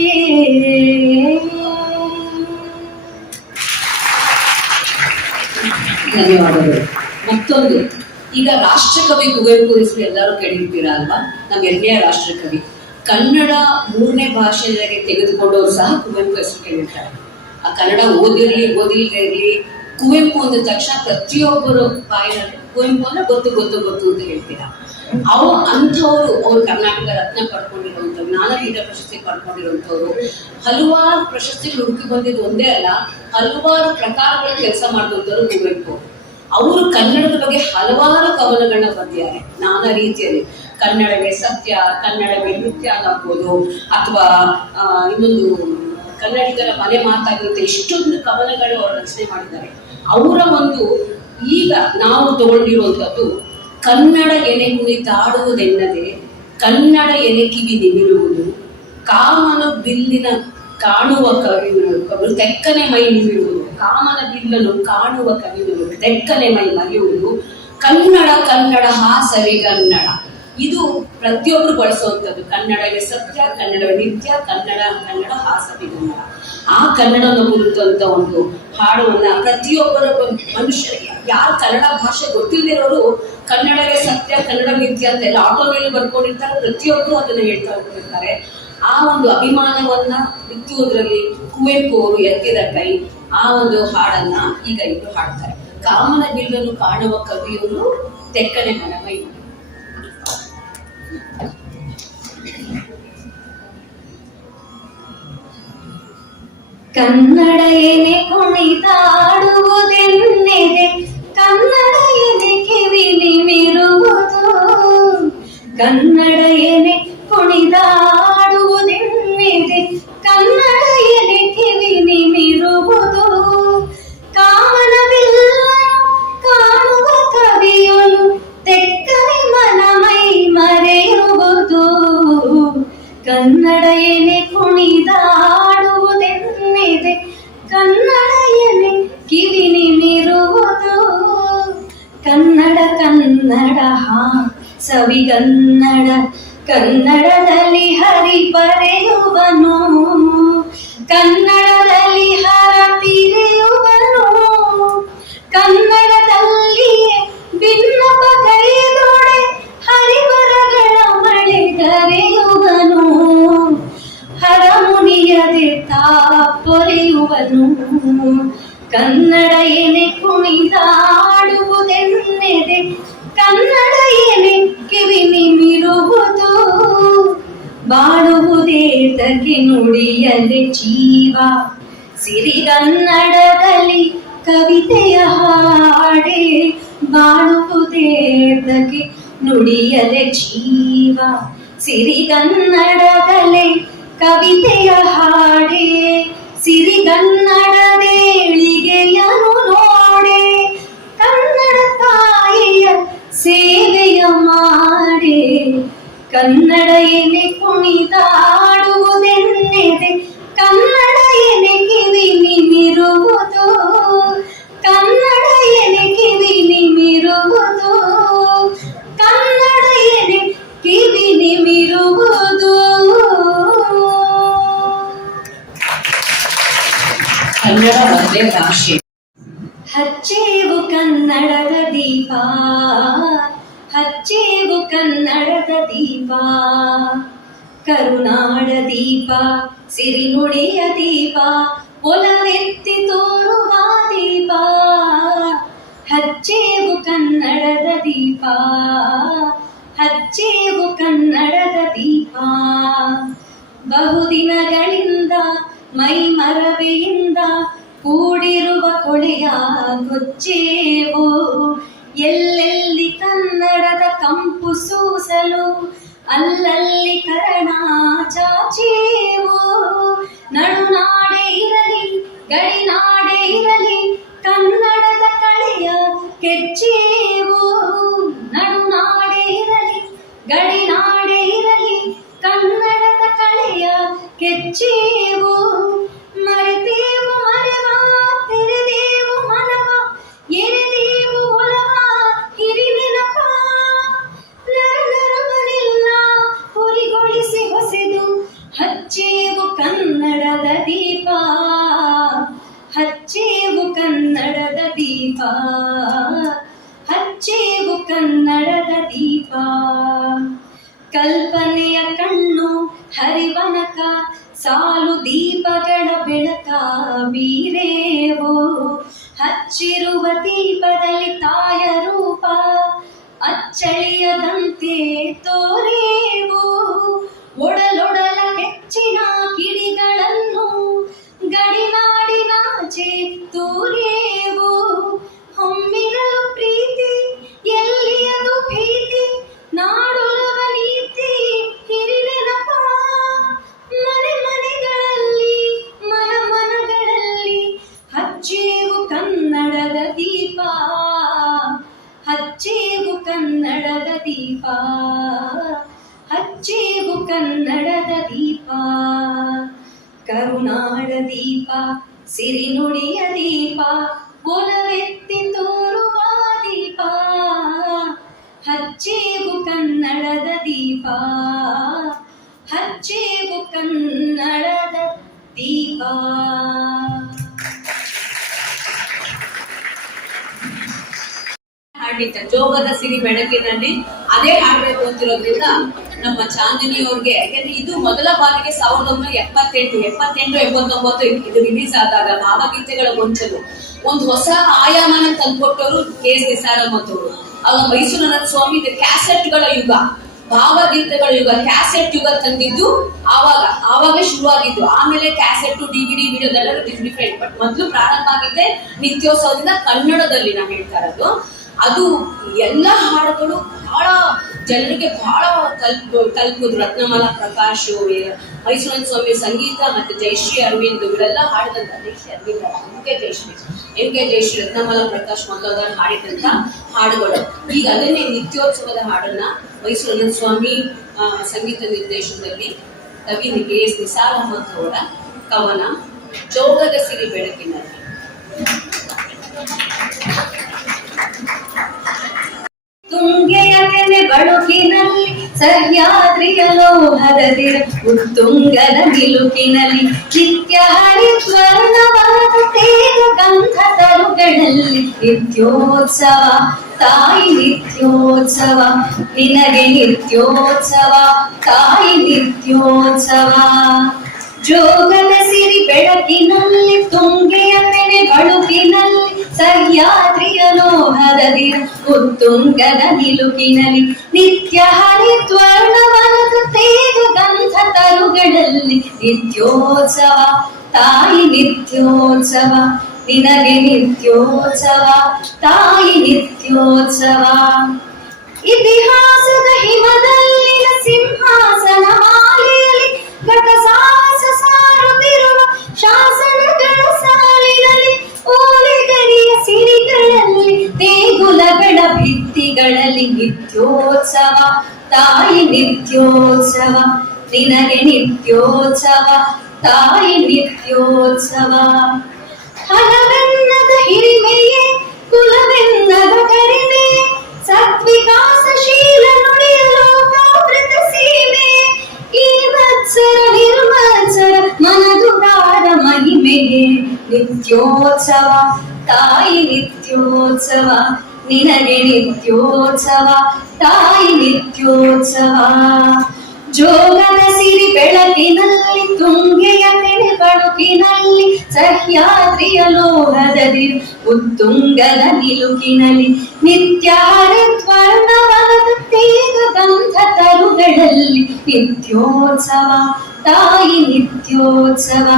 ಧನ್ಯವಾದಗಳು. ಮತ್ತೊಂದು, ಈಗ ರಾಷ್ಟ್ರಕವಿ ಕುವೆಂಪು ಹೆಸರು ಎಲ್ಲರೂ ಕೇಳಿರ್ತೀರ ಅಲ್ವಾ? ನಮ್ಮ ಹೆಮ್ಮೆಯ ರಾಷ್ಟ್ರಕವಿ. ಕನ್ನಡ 3ನೇ ಭಾಷೆಯಾಗಿ ತೆಗೆದುಕೊಂಡವರು ಸಹ ಕುವೆಂಪು ಹೆಸರು ಕೇಳಿರ್ತಾರೆ. ಆ ಕನ್ನಡ ಓದಿರ್ಲಿ ಓದಿಲ್ದೇ ಇರಲಿ, ಕುವೆಂಪು ಅಂದ ತಕ್ಷಣ ಪ್ರತಿಯೊಬ್ಬರು ಬಾಯಿನಲ್ಲಿ ಕುವೆಂಪು ಅಂದ್ರೆ ಗೊತ್ತು ಗೊತ್ತು ಗೊತ್ತು ಅಂತ ಹೇಳ್ತೀರಾ. ಅಂಥವ್ರು ಅವ್ರು ಕರ್ನಾಟಕ ರತ್ನ ಪಡ್ಕೊಂಡಿರುವಂಥವ್ರು, ಜ್ಞಾನಪೀಠ ಪ್ರಶಸ್ತಿ ಪಡ್ಕೊಂಡಿರುವಂಥವ್ರು, ಹಲವಾರು ಪ್ರಶಸ್ತಿಗಳು ಹುಡುಕಿ ಬಂದಿದ್ದು ಒಂದೇ ಅಲ್ಲ, ಹಲವಾರು ಪ್ರಕಾರಗಳ ಕೆಲಸ ಮಾಡಿದಂಥವ್ರು ಕುವೆಂಪು. ಅವರು ಕನ್ನಡದ ಬಗ್ಗೆ ಹಲವಾರು ಕವನಗಳನ್ನ ಬರೆದಿದ್ದಾರೆ ನಾನಾ ರೀತಿಯಲ್ಲಿ. ಕನ್ನಡವೇ ಸತ್ಯ, ಕನ್ನಡವೇ ನೃತ್ಯ ಅನ್ನಬಹುದು, ಅಥವಾ ಇನ್ನೊಂದು ಕನ್ನಡಿಗರ ಮನೆ ಮಾತಾಗಿರುತ್ತೆ, ಇಷ್ಟೊಂದು ಕವನಗಳು ಅವರು ರಚನೆ ಮಾಡಿದ್ದಾರೆ. ಅವರ ಒಂದು ಈಗ ನಾವು ತಗೊಂಡಿರುವಂಥದ್ದು, ಕನ್ನಡ ಎನೆ ಕುಣಿತಾಡುವುದೆನ್ನದೆ ಕನ್ನಡ ಎನೆ ಕಿವಿ ನಿಮಿರುವುದು, ಕಾಮನ ಬಿಲ್ಲಿನ ಕಾಣುವ ಕವಿಗಳು ತೆಕ್ಕನೆ ಮೈ ನಿಮಿರುವುದು, ಕಾಮನ ಬಿಲ್ಲನ್ನು ಕಾಣುವ ಕವಿಗಳು ತೆಕ್ಕನೆ ಮೈ ಮರೆಯುವುದು, ಕನ್ನಡ ಕನ್ನಡ ಹಾಸವಿಗನ್ನಡ. ಇದು ಪ್ರತಿಯೊಬ್ಬರು ಬಳಸುವಂಥದ್ದು. ಕನ್ನಡವೇ ಸತ್ಯ, ಕನ್ನಡವೇ ನಿತ್ಯ, ಕನ್ನಡ ಕನ್ನಡ ಹಾಸವಿಗನ್ನಡ. ಆ ಕನ್ನಡವನ್ನು ಕುರಿತಂತ ಒಂದು ಹಾಡುವನ್ನ ಪ್ರತಿಯೊಬ್ಬರ ಮನುಷ್ಯರಿಗೆ, ಯಾರು ಕನ್ನಡ ಭಾಷೆ ಗೊತ್ತಿಲ್ಲದಿರೋರು ಕನ್ನಡವೇ ಸತ್ಯ, ಕನ್ನಡ ನಿತ್ಯ ಅಂತ ಎಲ್ಲ ಆಟೋ ಮೇಲೆ ಬರ್ಕೊಂಡಿರ್ತಾರೆ. ಪ್ರತಿಯೊಬ್ಬರು ಅದನ್ನ ಹೇಳ್ತಾ ಹೋಗ್ತಿರ್ತಾರೆ. ಆ ಒಂದು ಅಭಿಮಾನವನ್ನ ಬಿತ್ತುವುದರಲ್ಲಿ ಕುವೆಂಪು ಅವರು ಎತ್ತಿದ ಕೈ. ಆ ಒಂದು ಹಾಡನ್ನ ಈಗ ಇವರು ಹಾಡ್ತಾರೆ. ಕಾಮನ ಬಿಲ್ಲನ್ನು ಕಾಣುವ ಕವಿಯವರು ತೆಕ್ಕನೆ ಮನಮೈ. ಕನ್ನಡ ಎನೆ ಕುಣಿತಾಡುವುದೆನ್ನೆದೆ, ಕನ್ನಡ ಎನೆ ಕಿವಿ ನಿಮಿರುವುದು. ಕನ್ನಡ ಎನೆ ಕುಣಿದಾಡುವುದೆನ್ನೆದೆ, ಕನ್ನಡ ಎನೆ ಕಿವಿ ನಿಮಿರುವುದು. ಕಾಮನ ಬಿಲ್ಲನು ಕಾಣುವ ಕವಿಯಲು ತೆಕ್ಕನೆ ಮನಮೈ ಮರೆಯುವುದು. ಕನ್ನಡ ಎನೆ ಕುಣಿದಾಡುವುದೆನ್ನೆದೆ, ಕನ್ನಡ ಎನೆ ಕಿವಿ ನಿಮಿರುವುದು. ಕನ್ನಡ ಕನ್ನಡ ಸವಿಗನ್ನಡ, ಕನ್ನಡದಲ್ಲಿ ಹರಿ ಬರೆಯುವನು, ಕನ್ನಡದಲ್ಲಿ ಹರ ತಿರೆಯುವನು. ಕನ್ನಡದಲ್ಲಿಯೇ ಭಿನ್ನಪ ಕೈದೊಡೆ ಹರಿವರಗಳ ಮಳೆಗರೆಯುವನು. ಹರಮುನಿಯದೆ ತಾ ಪೊರೆಯುವನು. ಕನ್ನಡ ಎನೆ ಕುಣಿದಾಡುವುದೆನ್ನೆದೆ, ಕನ್ನಡ ಎನೆ ಕಿವಿ ನಿಮಿರುವುದು. ಬಾಳುವುದೇ ತಗೆ ನುಡಿಯಲೆ ಜೀವ, ಸಿರಿಗನ್ನಡದಲ್ಲಿ ಕವಿತೆಯ ಹಾಡೆ ಬಾಳುವುದೇದಕ್ಕೆ ನುಡಿಯಲೆ ಜೀವ. ಸಿರಿಗನ್ನಡದಲ್ಲೇ ಕವಿತೆಯ ಹಾಡೆ ಸಿರಿಗನ್ನಡದೇಳಿಗೆಯನು ನೋಡೆ. ಕನ್ನಡ ತಾಯಿಯ ಸೇವೆಯ ಮಾಡೆ ಕನ್ನಡ ಎನೆ ಕುಣಿದಾಡುವುದೆನ್ನೆದೆ. ಕನ್ನಡ ಎನೆ ಕಿವಿ ನಿಮಿರುವುದು, ಕನ್ನಡ ಎನೆ ಕಿವಿ ನಿಮಿರುವುದು, ಕನ್ನಡ ಎನೆ ಕಿವಿ ನಿಮಿರುವುದು. ಕನ್ನಡ ಒಂದೇ ಭಾಷೆ. ಹಚ್ಚೇವು ಕನ್ನಡದ ದೀಪ, ಹಚ್ಚೇವು ಕನ್ನಡದ ದೀಪ, ಕರುನಾಡ ದೀಪ, ಸಿರಿನುಡಿಯ ದೀಪ, ಒಲವೆತ್ತಿ ತೋರುವ ದೀಪ. ಹಚ್ಚೇವು ಕನ್ನಡದ ದೀಪ, ಹಚ್ಚೇವು ಕನ್ನಡದ ದೀಪ. ಬಹುದಿನಗಳಿಂದ ಮೈ ಮರವೆಯಿಂದ ಕೂಡಿರುವ ಕೊಳೆಯ ಕೊಚ್ಚೇವು. ಎಲ್ಲೆಲ್ಲಿ ಕನ್ನಡದ ಕಂಪು ಸೂಸಲು ಅಲ್ಲಲ್ಲಿ ಕರ್ಣ ಚಾಚೇವು. ನಡುನಾಡೆ ಇರಲಿ ಗಡಿನಾಡೆ ಇರಲಿ ಕನ್ನಡದ ಕಳೆಯ ಕೆಚ್ಚೇವು. ನಡುನಾಡೆ ಇರಲಿ ಗಡಿನಾಡೆ ಇರಲಿ ಕನ್ನಡದ ಕಳೆಯ ಕೆಚ್ಚೇವು. ಮರೆತೇವು ಮರೆವ ತೆರೆದೇವು ಮನವ, ಎರೆದೇವು ಒಲವ ಹಿರಿನೆನಪ. ನರನರವನೆಲ್ಲ ಹುರಿಗೊಳಿಸಿ ಹೊಸೆದು ಹಚ್ಚೇವು ಕನ್ನಡದ ದೀಪ, ಹಚ್ಚೇವು ಕನ್ನಡದ ದೀಪ, ಹಚ್ಚೇವು ಕನ್ನಡದ ದೀಪ. ಕಲ್ಪನೆಯ ಕಣ್ಣು ಹರಿವನಕ ಸಾಲು ದೀಪಗಳ ಬೆಳಕ ಬೀರೇವು. ಹಚ್ಚಿರುವ ದೀಪದಲ್ಲಿ ತಾಯ ರೂಪ ಅಚ್ಚಳಿಯದಂತೆ ತೋರೇವು. ಒಡಲೊಡಲ ಹೆಚ್ಚಿನ ಕಿಡಿಗಳನ್ನು ಗಡಿನಾಡಿನಾಚೆ ತೂರೇವು. ಹೊಮ್ಮಿರಲು ಪ್ರೀತಿ ಎಲ್ಲಿಯದು ಭೀತಿ, ನಾಡೊಲವ ನೀತಿ ಹಿರಿನೆನಪ. ಮನೆ ಮನೆಗಳಲ್ಲಿ ಮನ ಮನಗಳಲ್ಲಿ ಹಚ್ಚೇವು ಕನ್ನಡದ ದೀಪ, ಹಚ್ಚೇವು ಕನ್ನಡದ ದೀಪ, ಹಚ್ಚೇವು ಕನ್ನಡದ ದೀಪ. ಕರುನಾಡ ದೀಪ, ಸಿರಿನುಡಿಯ ದೀಪ, ಒಲವೆತ್ತಿ ತೋರುವ ದೀಪ. ಹಚ್ಚೇವು ಕನ್ನಡದ ದೀಪ, ಹಚ್ಚೇವು ಕನ್ನಡದ ದೀಪ. ಹಾಡಿದ್ದ ಜೋಗದ ಸಿರಿ ಬೆಳಕಿನಲ್ಲಿ ಅದೇ ಹಾಡ್ಬೇಕು ಅಂತಿರೋದ್ರಿಂದ ನಮ್ಮ ಚಾಂದಿನಿ ಅವ್ರಿಗೆ, ಯಾಕಂದ್ರೆ ಇದು ಮೊದಲ ಬಾರಿಗೆ 1978 79 ಇದು ರಿಲೀಸ್ ಆದಾಗ ಭಾವಗೀತೆಗಳ ಗೊಂಚಲು ಒಂದು ಹೊಸ ಆಯಾಮನ ತಂದ್ಕೊಟ್ಟವರು KS ನಿಸಾರಮ್ಮ ಅವರು. ಆಗ ಮೈಸೂರು ಅನಂತ ಸ್ವಾಮಿ ಕ್ಯಾಸೆಟ್ಗಳ ಯುಗ, ಭಾವಗೀತೆಗಳ ಯುಗ, ಕ್ಯಾಸೆಟ್ ಯುಗ ತಂದಿದ್ದು ಆವಾಗ ಶುರುವಾಗಿದ್ದು. ಆಮೇಲೆ ಕ್ಯಾಸೆಟ್ DVD ವಿಡಿಯೋದೆಲ್ಲ ಡಿಫ್ರೆಂಟ್. ಬಟ್ ಮೊದಲು ಪ್ರಾರಂಭ ಆಗಿದ್ದೆ ನಿತ್ಯೋತ್ಸವದಿಂದ ಕನ್ನಡದಲ್ಲಿ ನಾ ಹೇಳ್ತಾ ಇರೋದು. ಅದು ಎಲ್ಲ ಹಾಡುಗಳು ಬಹಳ ಜನರಿಗೆ ಬಹಳ ತಲುಪಿದ್ರು. ರತ್ನಮಾಲಾ ಪ್ರಕಾಶ್, ಮೈಸೂರು ಸ್ವಾಮಿ ಸಂಗೀತ, ಮತ್ತೆ ಜಯಶ್ರೀ ಅರವಿಂದ್ ಇವರೆಲ್ಲ ಹಾಡಿದಂತ, ಜಯಶ್ರೀ ಅರವಿಂದ್ ಎಂ ಕೆ ಜಯಶ್ರೀ, ರತ್ನಮಾಲಾ ಪ್ರಕಾಶ್ ಮೊದಲಾದವರು ಹಾಡಿದಂತ ಹಾಡುಗಳು. ಈಗ ಅದನ್ನೇ ನಿತ್ಯೋತ್ಸವದ ಹಾಡನ್ನ ಮೈಸೂರು ಸ್ವಾಮಿ ಸಂಗೀತ ನಿರ್ದೇಶನದಲ್ಲಿ ಕವಿ KS ನಿಸಾರ್ ಅಹಮದ್ ಅವರ ಕವನ ಜೋಗದ ಸಿರಿ ಬೆಳಕಿನಲ್ಲಿ. ತುಂಗೆಯ ತೆನೆ ಬಳುಕಿನಲ್ಲಿ ಸಹ್ಯಾದ್ರಿಯ ಲೋಹದದಿರ ಉತ್ತುಂಗದ ನಿಲುಕಿನಲ್ಲಿ ನಿತ್ಯ ಹರಿದ್ವರ್ಣವಾದ ತೇಗ ಗಂಧ ತರುಗಳಲ್ಲಿ ನಿತ್ಯೋತ್ಸವ ತಾಯಿ ನಿತ್ಯೋತ್ಸವ, ನಿನಗೆ ನಿತ್ಯೋತ್ಸವ ತಾಯಿ ನಿತ್ಯೋತ್ಸವ. ಜೋಗದ ಸಿರಿ ಬೆಳಕಿನಲ್ಲಿ ತುಂಗೆಯ ತೆನೆ ಬಳುಕಿನಲ್ಲಿ ಸಹ್ಯಾದ್ರಿಯ ಲೋಹದದಿರ ಉತ್ತುಂಗದ ನಿಲುಕಿನಲ್ಲಿ ನಿತ್ಯ ಹರಿದ್ವರ್ಣವನದ ತೇಗ ಗಂಧ ತರುಗಳಲ್ಲಿ ನಿತ್ಯೋತ್ಸವ ತಾಯಿ ನಿತ್ಯೋತ್ಸವ ನಿನಗೆ ನಿತ್ಯೋತ್ಸವ ತಾಯಿ ನಿತ್ಯೋತ್ಸವ. ಇತಿಹಾಸದ ಹಿಮದಲ್ಲಿನ ಸಿಂಹಾಸನ ಮಾಲೆಯಲ್ಲಿ ಘಟ ಸಾಹಸ ಸಾರುತ್ತಿರುವ ಶಾಸನಗಳ ಸಾಲಿನಲ್ಲಿ ಓಲೆಗರಿಯ ಸಿರಿಗಳಲ್ಲಿ ದೇಗುಲಗಳ ಭಿತ್ತಿಗಳಲ್ಲಿ ನಿತ್ಯೋತ್ಸವ ತಾಯಿ ನಿತ್ಯೋತ್ಸವ ನಿನಗೆ ನಿತ್ಯೋತ್ಸವ ತಾಯಿ ನಿತ್ಯೋತ್ಸವ. ಹಲವೆನ್ನದ ಹಿರಿಮೆಯೇ ಕುಲವೆನ್ನದ ಕರಿಮೆ ಸದ್ವಿಕಾಸಶೀಲ ನುಡಿಯ ಲೋಕಾವೃತ ಸೀಮೆ ಈ ಮತ್ಸರ ನಿರ್ಮತ್ಸರ ಮನದುದಾರ ಮಹಿಮೆಗೆ ನಿತ್ಯೋತ್ಸವ ತಾಯಿ ನಿತ್ಯೋತ್ಸವ ನಿನಗೆ ನಿತ್ಯೋತ್ಸವ ತಾಯಿ ನಿತ್ಯೋತ್ಸವ. ಜೋಗದ ಸಿರಿ ಬೆಳಕಿನಲ್ಲಿ ತುಂಗೆಯ ತೆನೆ ಬಳುಕಿನಲ್ಲಿ ಸಹ್ಯಾದ್ರಿಯ ಲೋಹದದಿರು ಉತ್ತುಂಗದ ನಿಲುಕಿನಲ್ಲಿ ನಿತ್ಯ ಹರಿದ್ವರ್ಣವನದ ತೇಗ ಗಂಧ ತರುಗಳಲ್ಲಿ ನಿತ್ಯೋತ್ಸವ ತಾಯಿ ನಿತ್ಯೋತ್ಸವ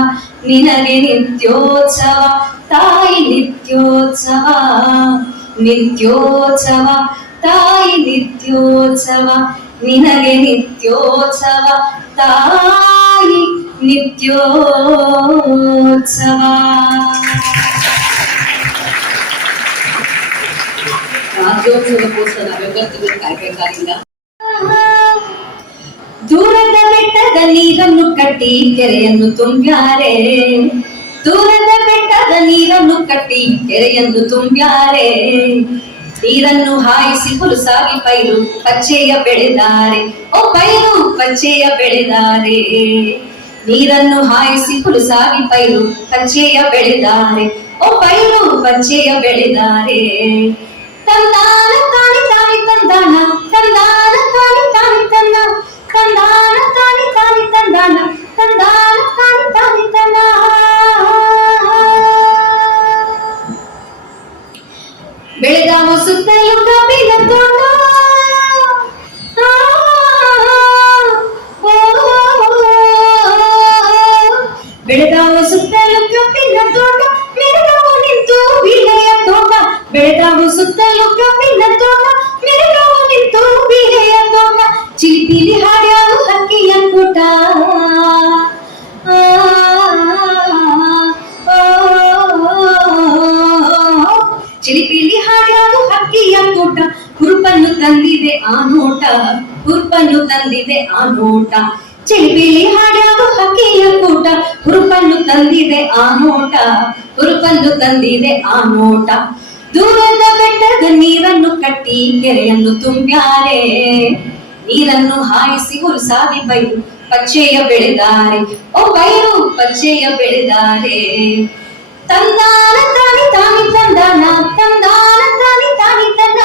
ನಿನಗೆ ನಿತ್ಯೋತ್ಸವ ತಾಯಿ ನಿತ್ಯೋತ್ಸವ ನಿತ್ಯೋತ್ಸವ ತಾಯಿ ನಿತ್ಯೋತ್ಸವ ನಿನಗೆ ನಿತ್ಯೋತ್ಸವ ತಾಯಿ ನಿತ್ಯೋತ್ಸವ. ರಾಜ್ಯೋತ್ಸವಕ್ಕೋಸ್ಕರ ನಾವೆಲ್ಲರೂ ಕಾಯ್ಬೇಕಾಗಿಲ್ಲ. ದೂರದ ಬೆಟ್ಟದ ನೀರನ್ನು ಕಟ್ಟಿ ಕೆರೆಯನ್ನು ತುಂಬ್ಯಾರೆ ದೂರದ ಬೆಟ್ಟದ ನೀರನ್ನು ಕಟ್ಟಿ ಕೆರೆಯನ್ನು ತುಂಬ್ಯಾರೆ ನೀರನ್ನು ಹಾಯಿಸಿ ಹುಲುಸಾಗಿ ಪೈರು ಪಚ್ಚೆಯ ಬೆಳೆದಾರೆ ಓ ಪೈರು ಪಚ್ಚೆಯ ಬೆಳೆದಾರೆ ನೀರನ್ನು ಹಾಯಿಸಿ ಹುಲುಸಾಗಿ ಪೈರು ಪಚ್ಚೆಯ ಬೆಳೆದಾರೆ ಓ ಪೈರು ಪಚ್ಚೆಯ ಬೆಳೆದಾರೆ. ತಂದಾನ ತಾನಿ ತಾನಿ ತಂದಾನ ತಂದಾನ ತಾನಿ ತಾನಿ ತಂದ ತಂದಾನ ತಾನಿ ತಾನಿ ತಂದಾನ ತಂದಾನ ತಾನಿ ತಾನಿ ತಂದ. ಬೆಳೆದಾವ ಸುತ್ತಲೂ ಕಬ್ಬಿನ ತೋಟ ಬೆಳೆದಾವ ಸುತ್ತಲೂ ಕಬ್ಬಿನ ತೋಟ ಮೆರೆದವು ನಿಂತು ಬೀಳೆಯ ತೋಟ ಬೆಳೆದಾವ ಸುತ್ತಲೂ ಕಬ್ಬಿನ ತೋಟ ಮೆರೆದವು ನಿಂತು ಬೀಳೆಯ ತೋಟ ಚಿಲಿಪಿಲಿ ಹಾಡ್ಯಾವು ಹಕ್ಕಿಯ ಕೂಟ ಚಿಲಿಪಿಲಿ ಹಾಡ್ಯಾವು ಹಕ್ಕಿಯ ಕೂಟ ಹುರುಪನ್ನು ತಂದಿದೆ ಆ ನೋಟ ಹುರುಪನ್ನು ತಂದಿದೆ ಆ ನೋಟ ಚಿಲಿಪಿಲಿ ಹಾಡ್ಯಾವು ಹಕ್ಕಿಯ ಕೂಟ ಹುರುಪನ್ನು ತಂದಿದೆ ಆ ನೋಟ ಹುರುಪನ್ನು ತಂದಿದೆ ಆ ನೋಟ. ದೂರದ ಬೆಟ್ಟದ ನೀರನ್ನು ಕಟ್ಟಿ ಕೆರೆಯನ್ನು ತುಂಬ್ಯಾರೆ ನೀರನ್ನು ಹಾಯಿಸಿ ಹುಲುಸಾಗಿ ಬೈರು ಪಚ್ಚೆಯ ಬೆಳೆದಾರೆ ಓ ಬೈರು ಪಚ್ಚೆಯ ಬೆಳೆದಾರೆ. ತಂದಾನ ತಾನಿ ತಾನಿ ತಂದಾನ ತಂದಾನ ತಾನಿ ತಾನಿ ತಂದ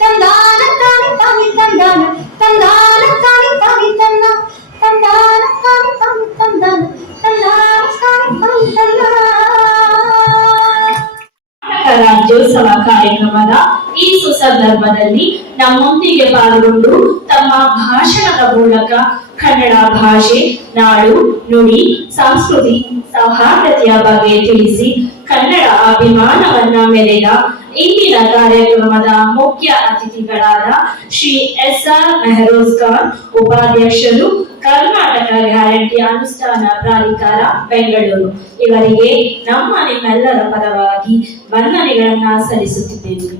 ತಂದಾನ ತಾನಿ ತಾನಿ ತಂದಾನ ತಂದಾನ ತಾನಿ ತಾನಿ ತಂದ ತಂದಾನ ತಾನಿ ತಾನಿ ತಂದಾನ ತಂದಾನ ತಾನಿ ತಾನಿ ತಂದ. ರಾಜ್ಯೋತ್ಸವ ಕಾರ್ಯಕ್ರಮದ ಈ ಸುಸಂದರ್ಭದಲ್ಲಿ ನಮ್ಮೊಂದಿಗೆ ಪಾಲ್ಗೊಂಡು ತಮ್ಮ ಭಾಷಣದ ಮೂಲಕ ಕನ್ನಡ ಭಾಷೆ, ನಾಡು, ನುಡಿ, ಸಂಸ್ಕೃತಿ, ಸೌಹಾರ್ದತೆಯ ಬಗ್ಗೆ ತಿಳಿಸಿ ಕನ್ನಡ ಅಭಿಮಾನವನ್ನ ಮೆರೆದ ಇಂದಿನ ಕಾರ್ಯಕ್ರಮದ ಮುಖ್ಯ ಅತಿಥಿಗಳಾದ ಶ್ರೀ SR ಮೆಹರೋಜ್ ಖಾನ್, ಉಪಾಧ್ಯಕ್ಷರು, ಕರ್ನಾಟಕ ಗ್ಯಾರಂಟಿ ಅನುಷ್ಠಾನ ಪ್ರಾಧಿಕಾರ ಬೆಂಗಳೂರು, ಇವರಿಗೆ ನಮ್ಮ ನಿಮ್ಮೆಲ್ಲರ ಪರವಾಗಿ ವಂದನೆಗಳನ್ನ ಸಲ್ಲಿಸುತ್ತಿದ್ದೇವೆ.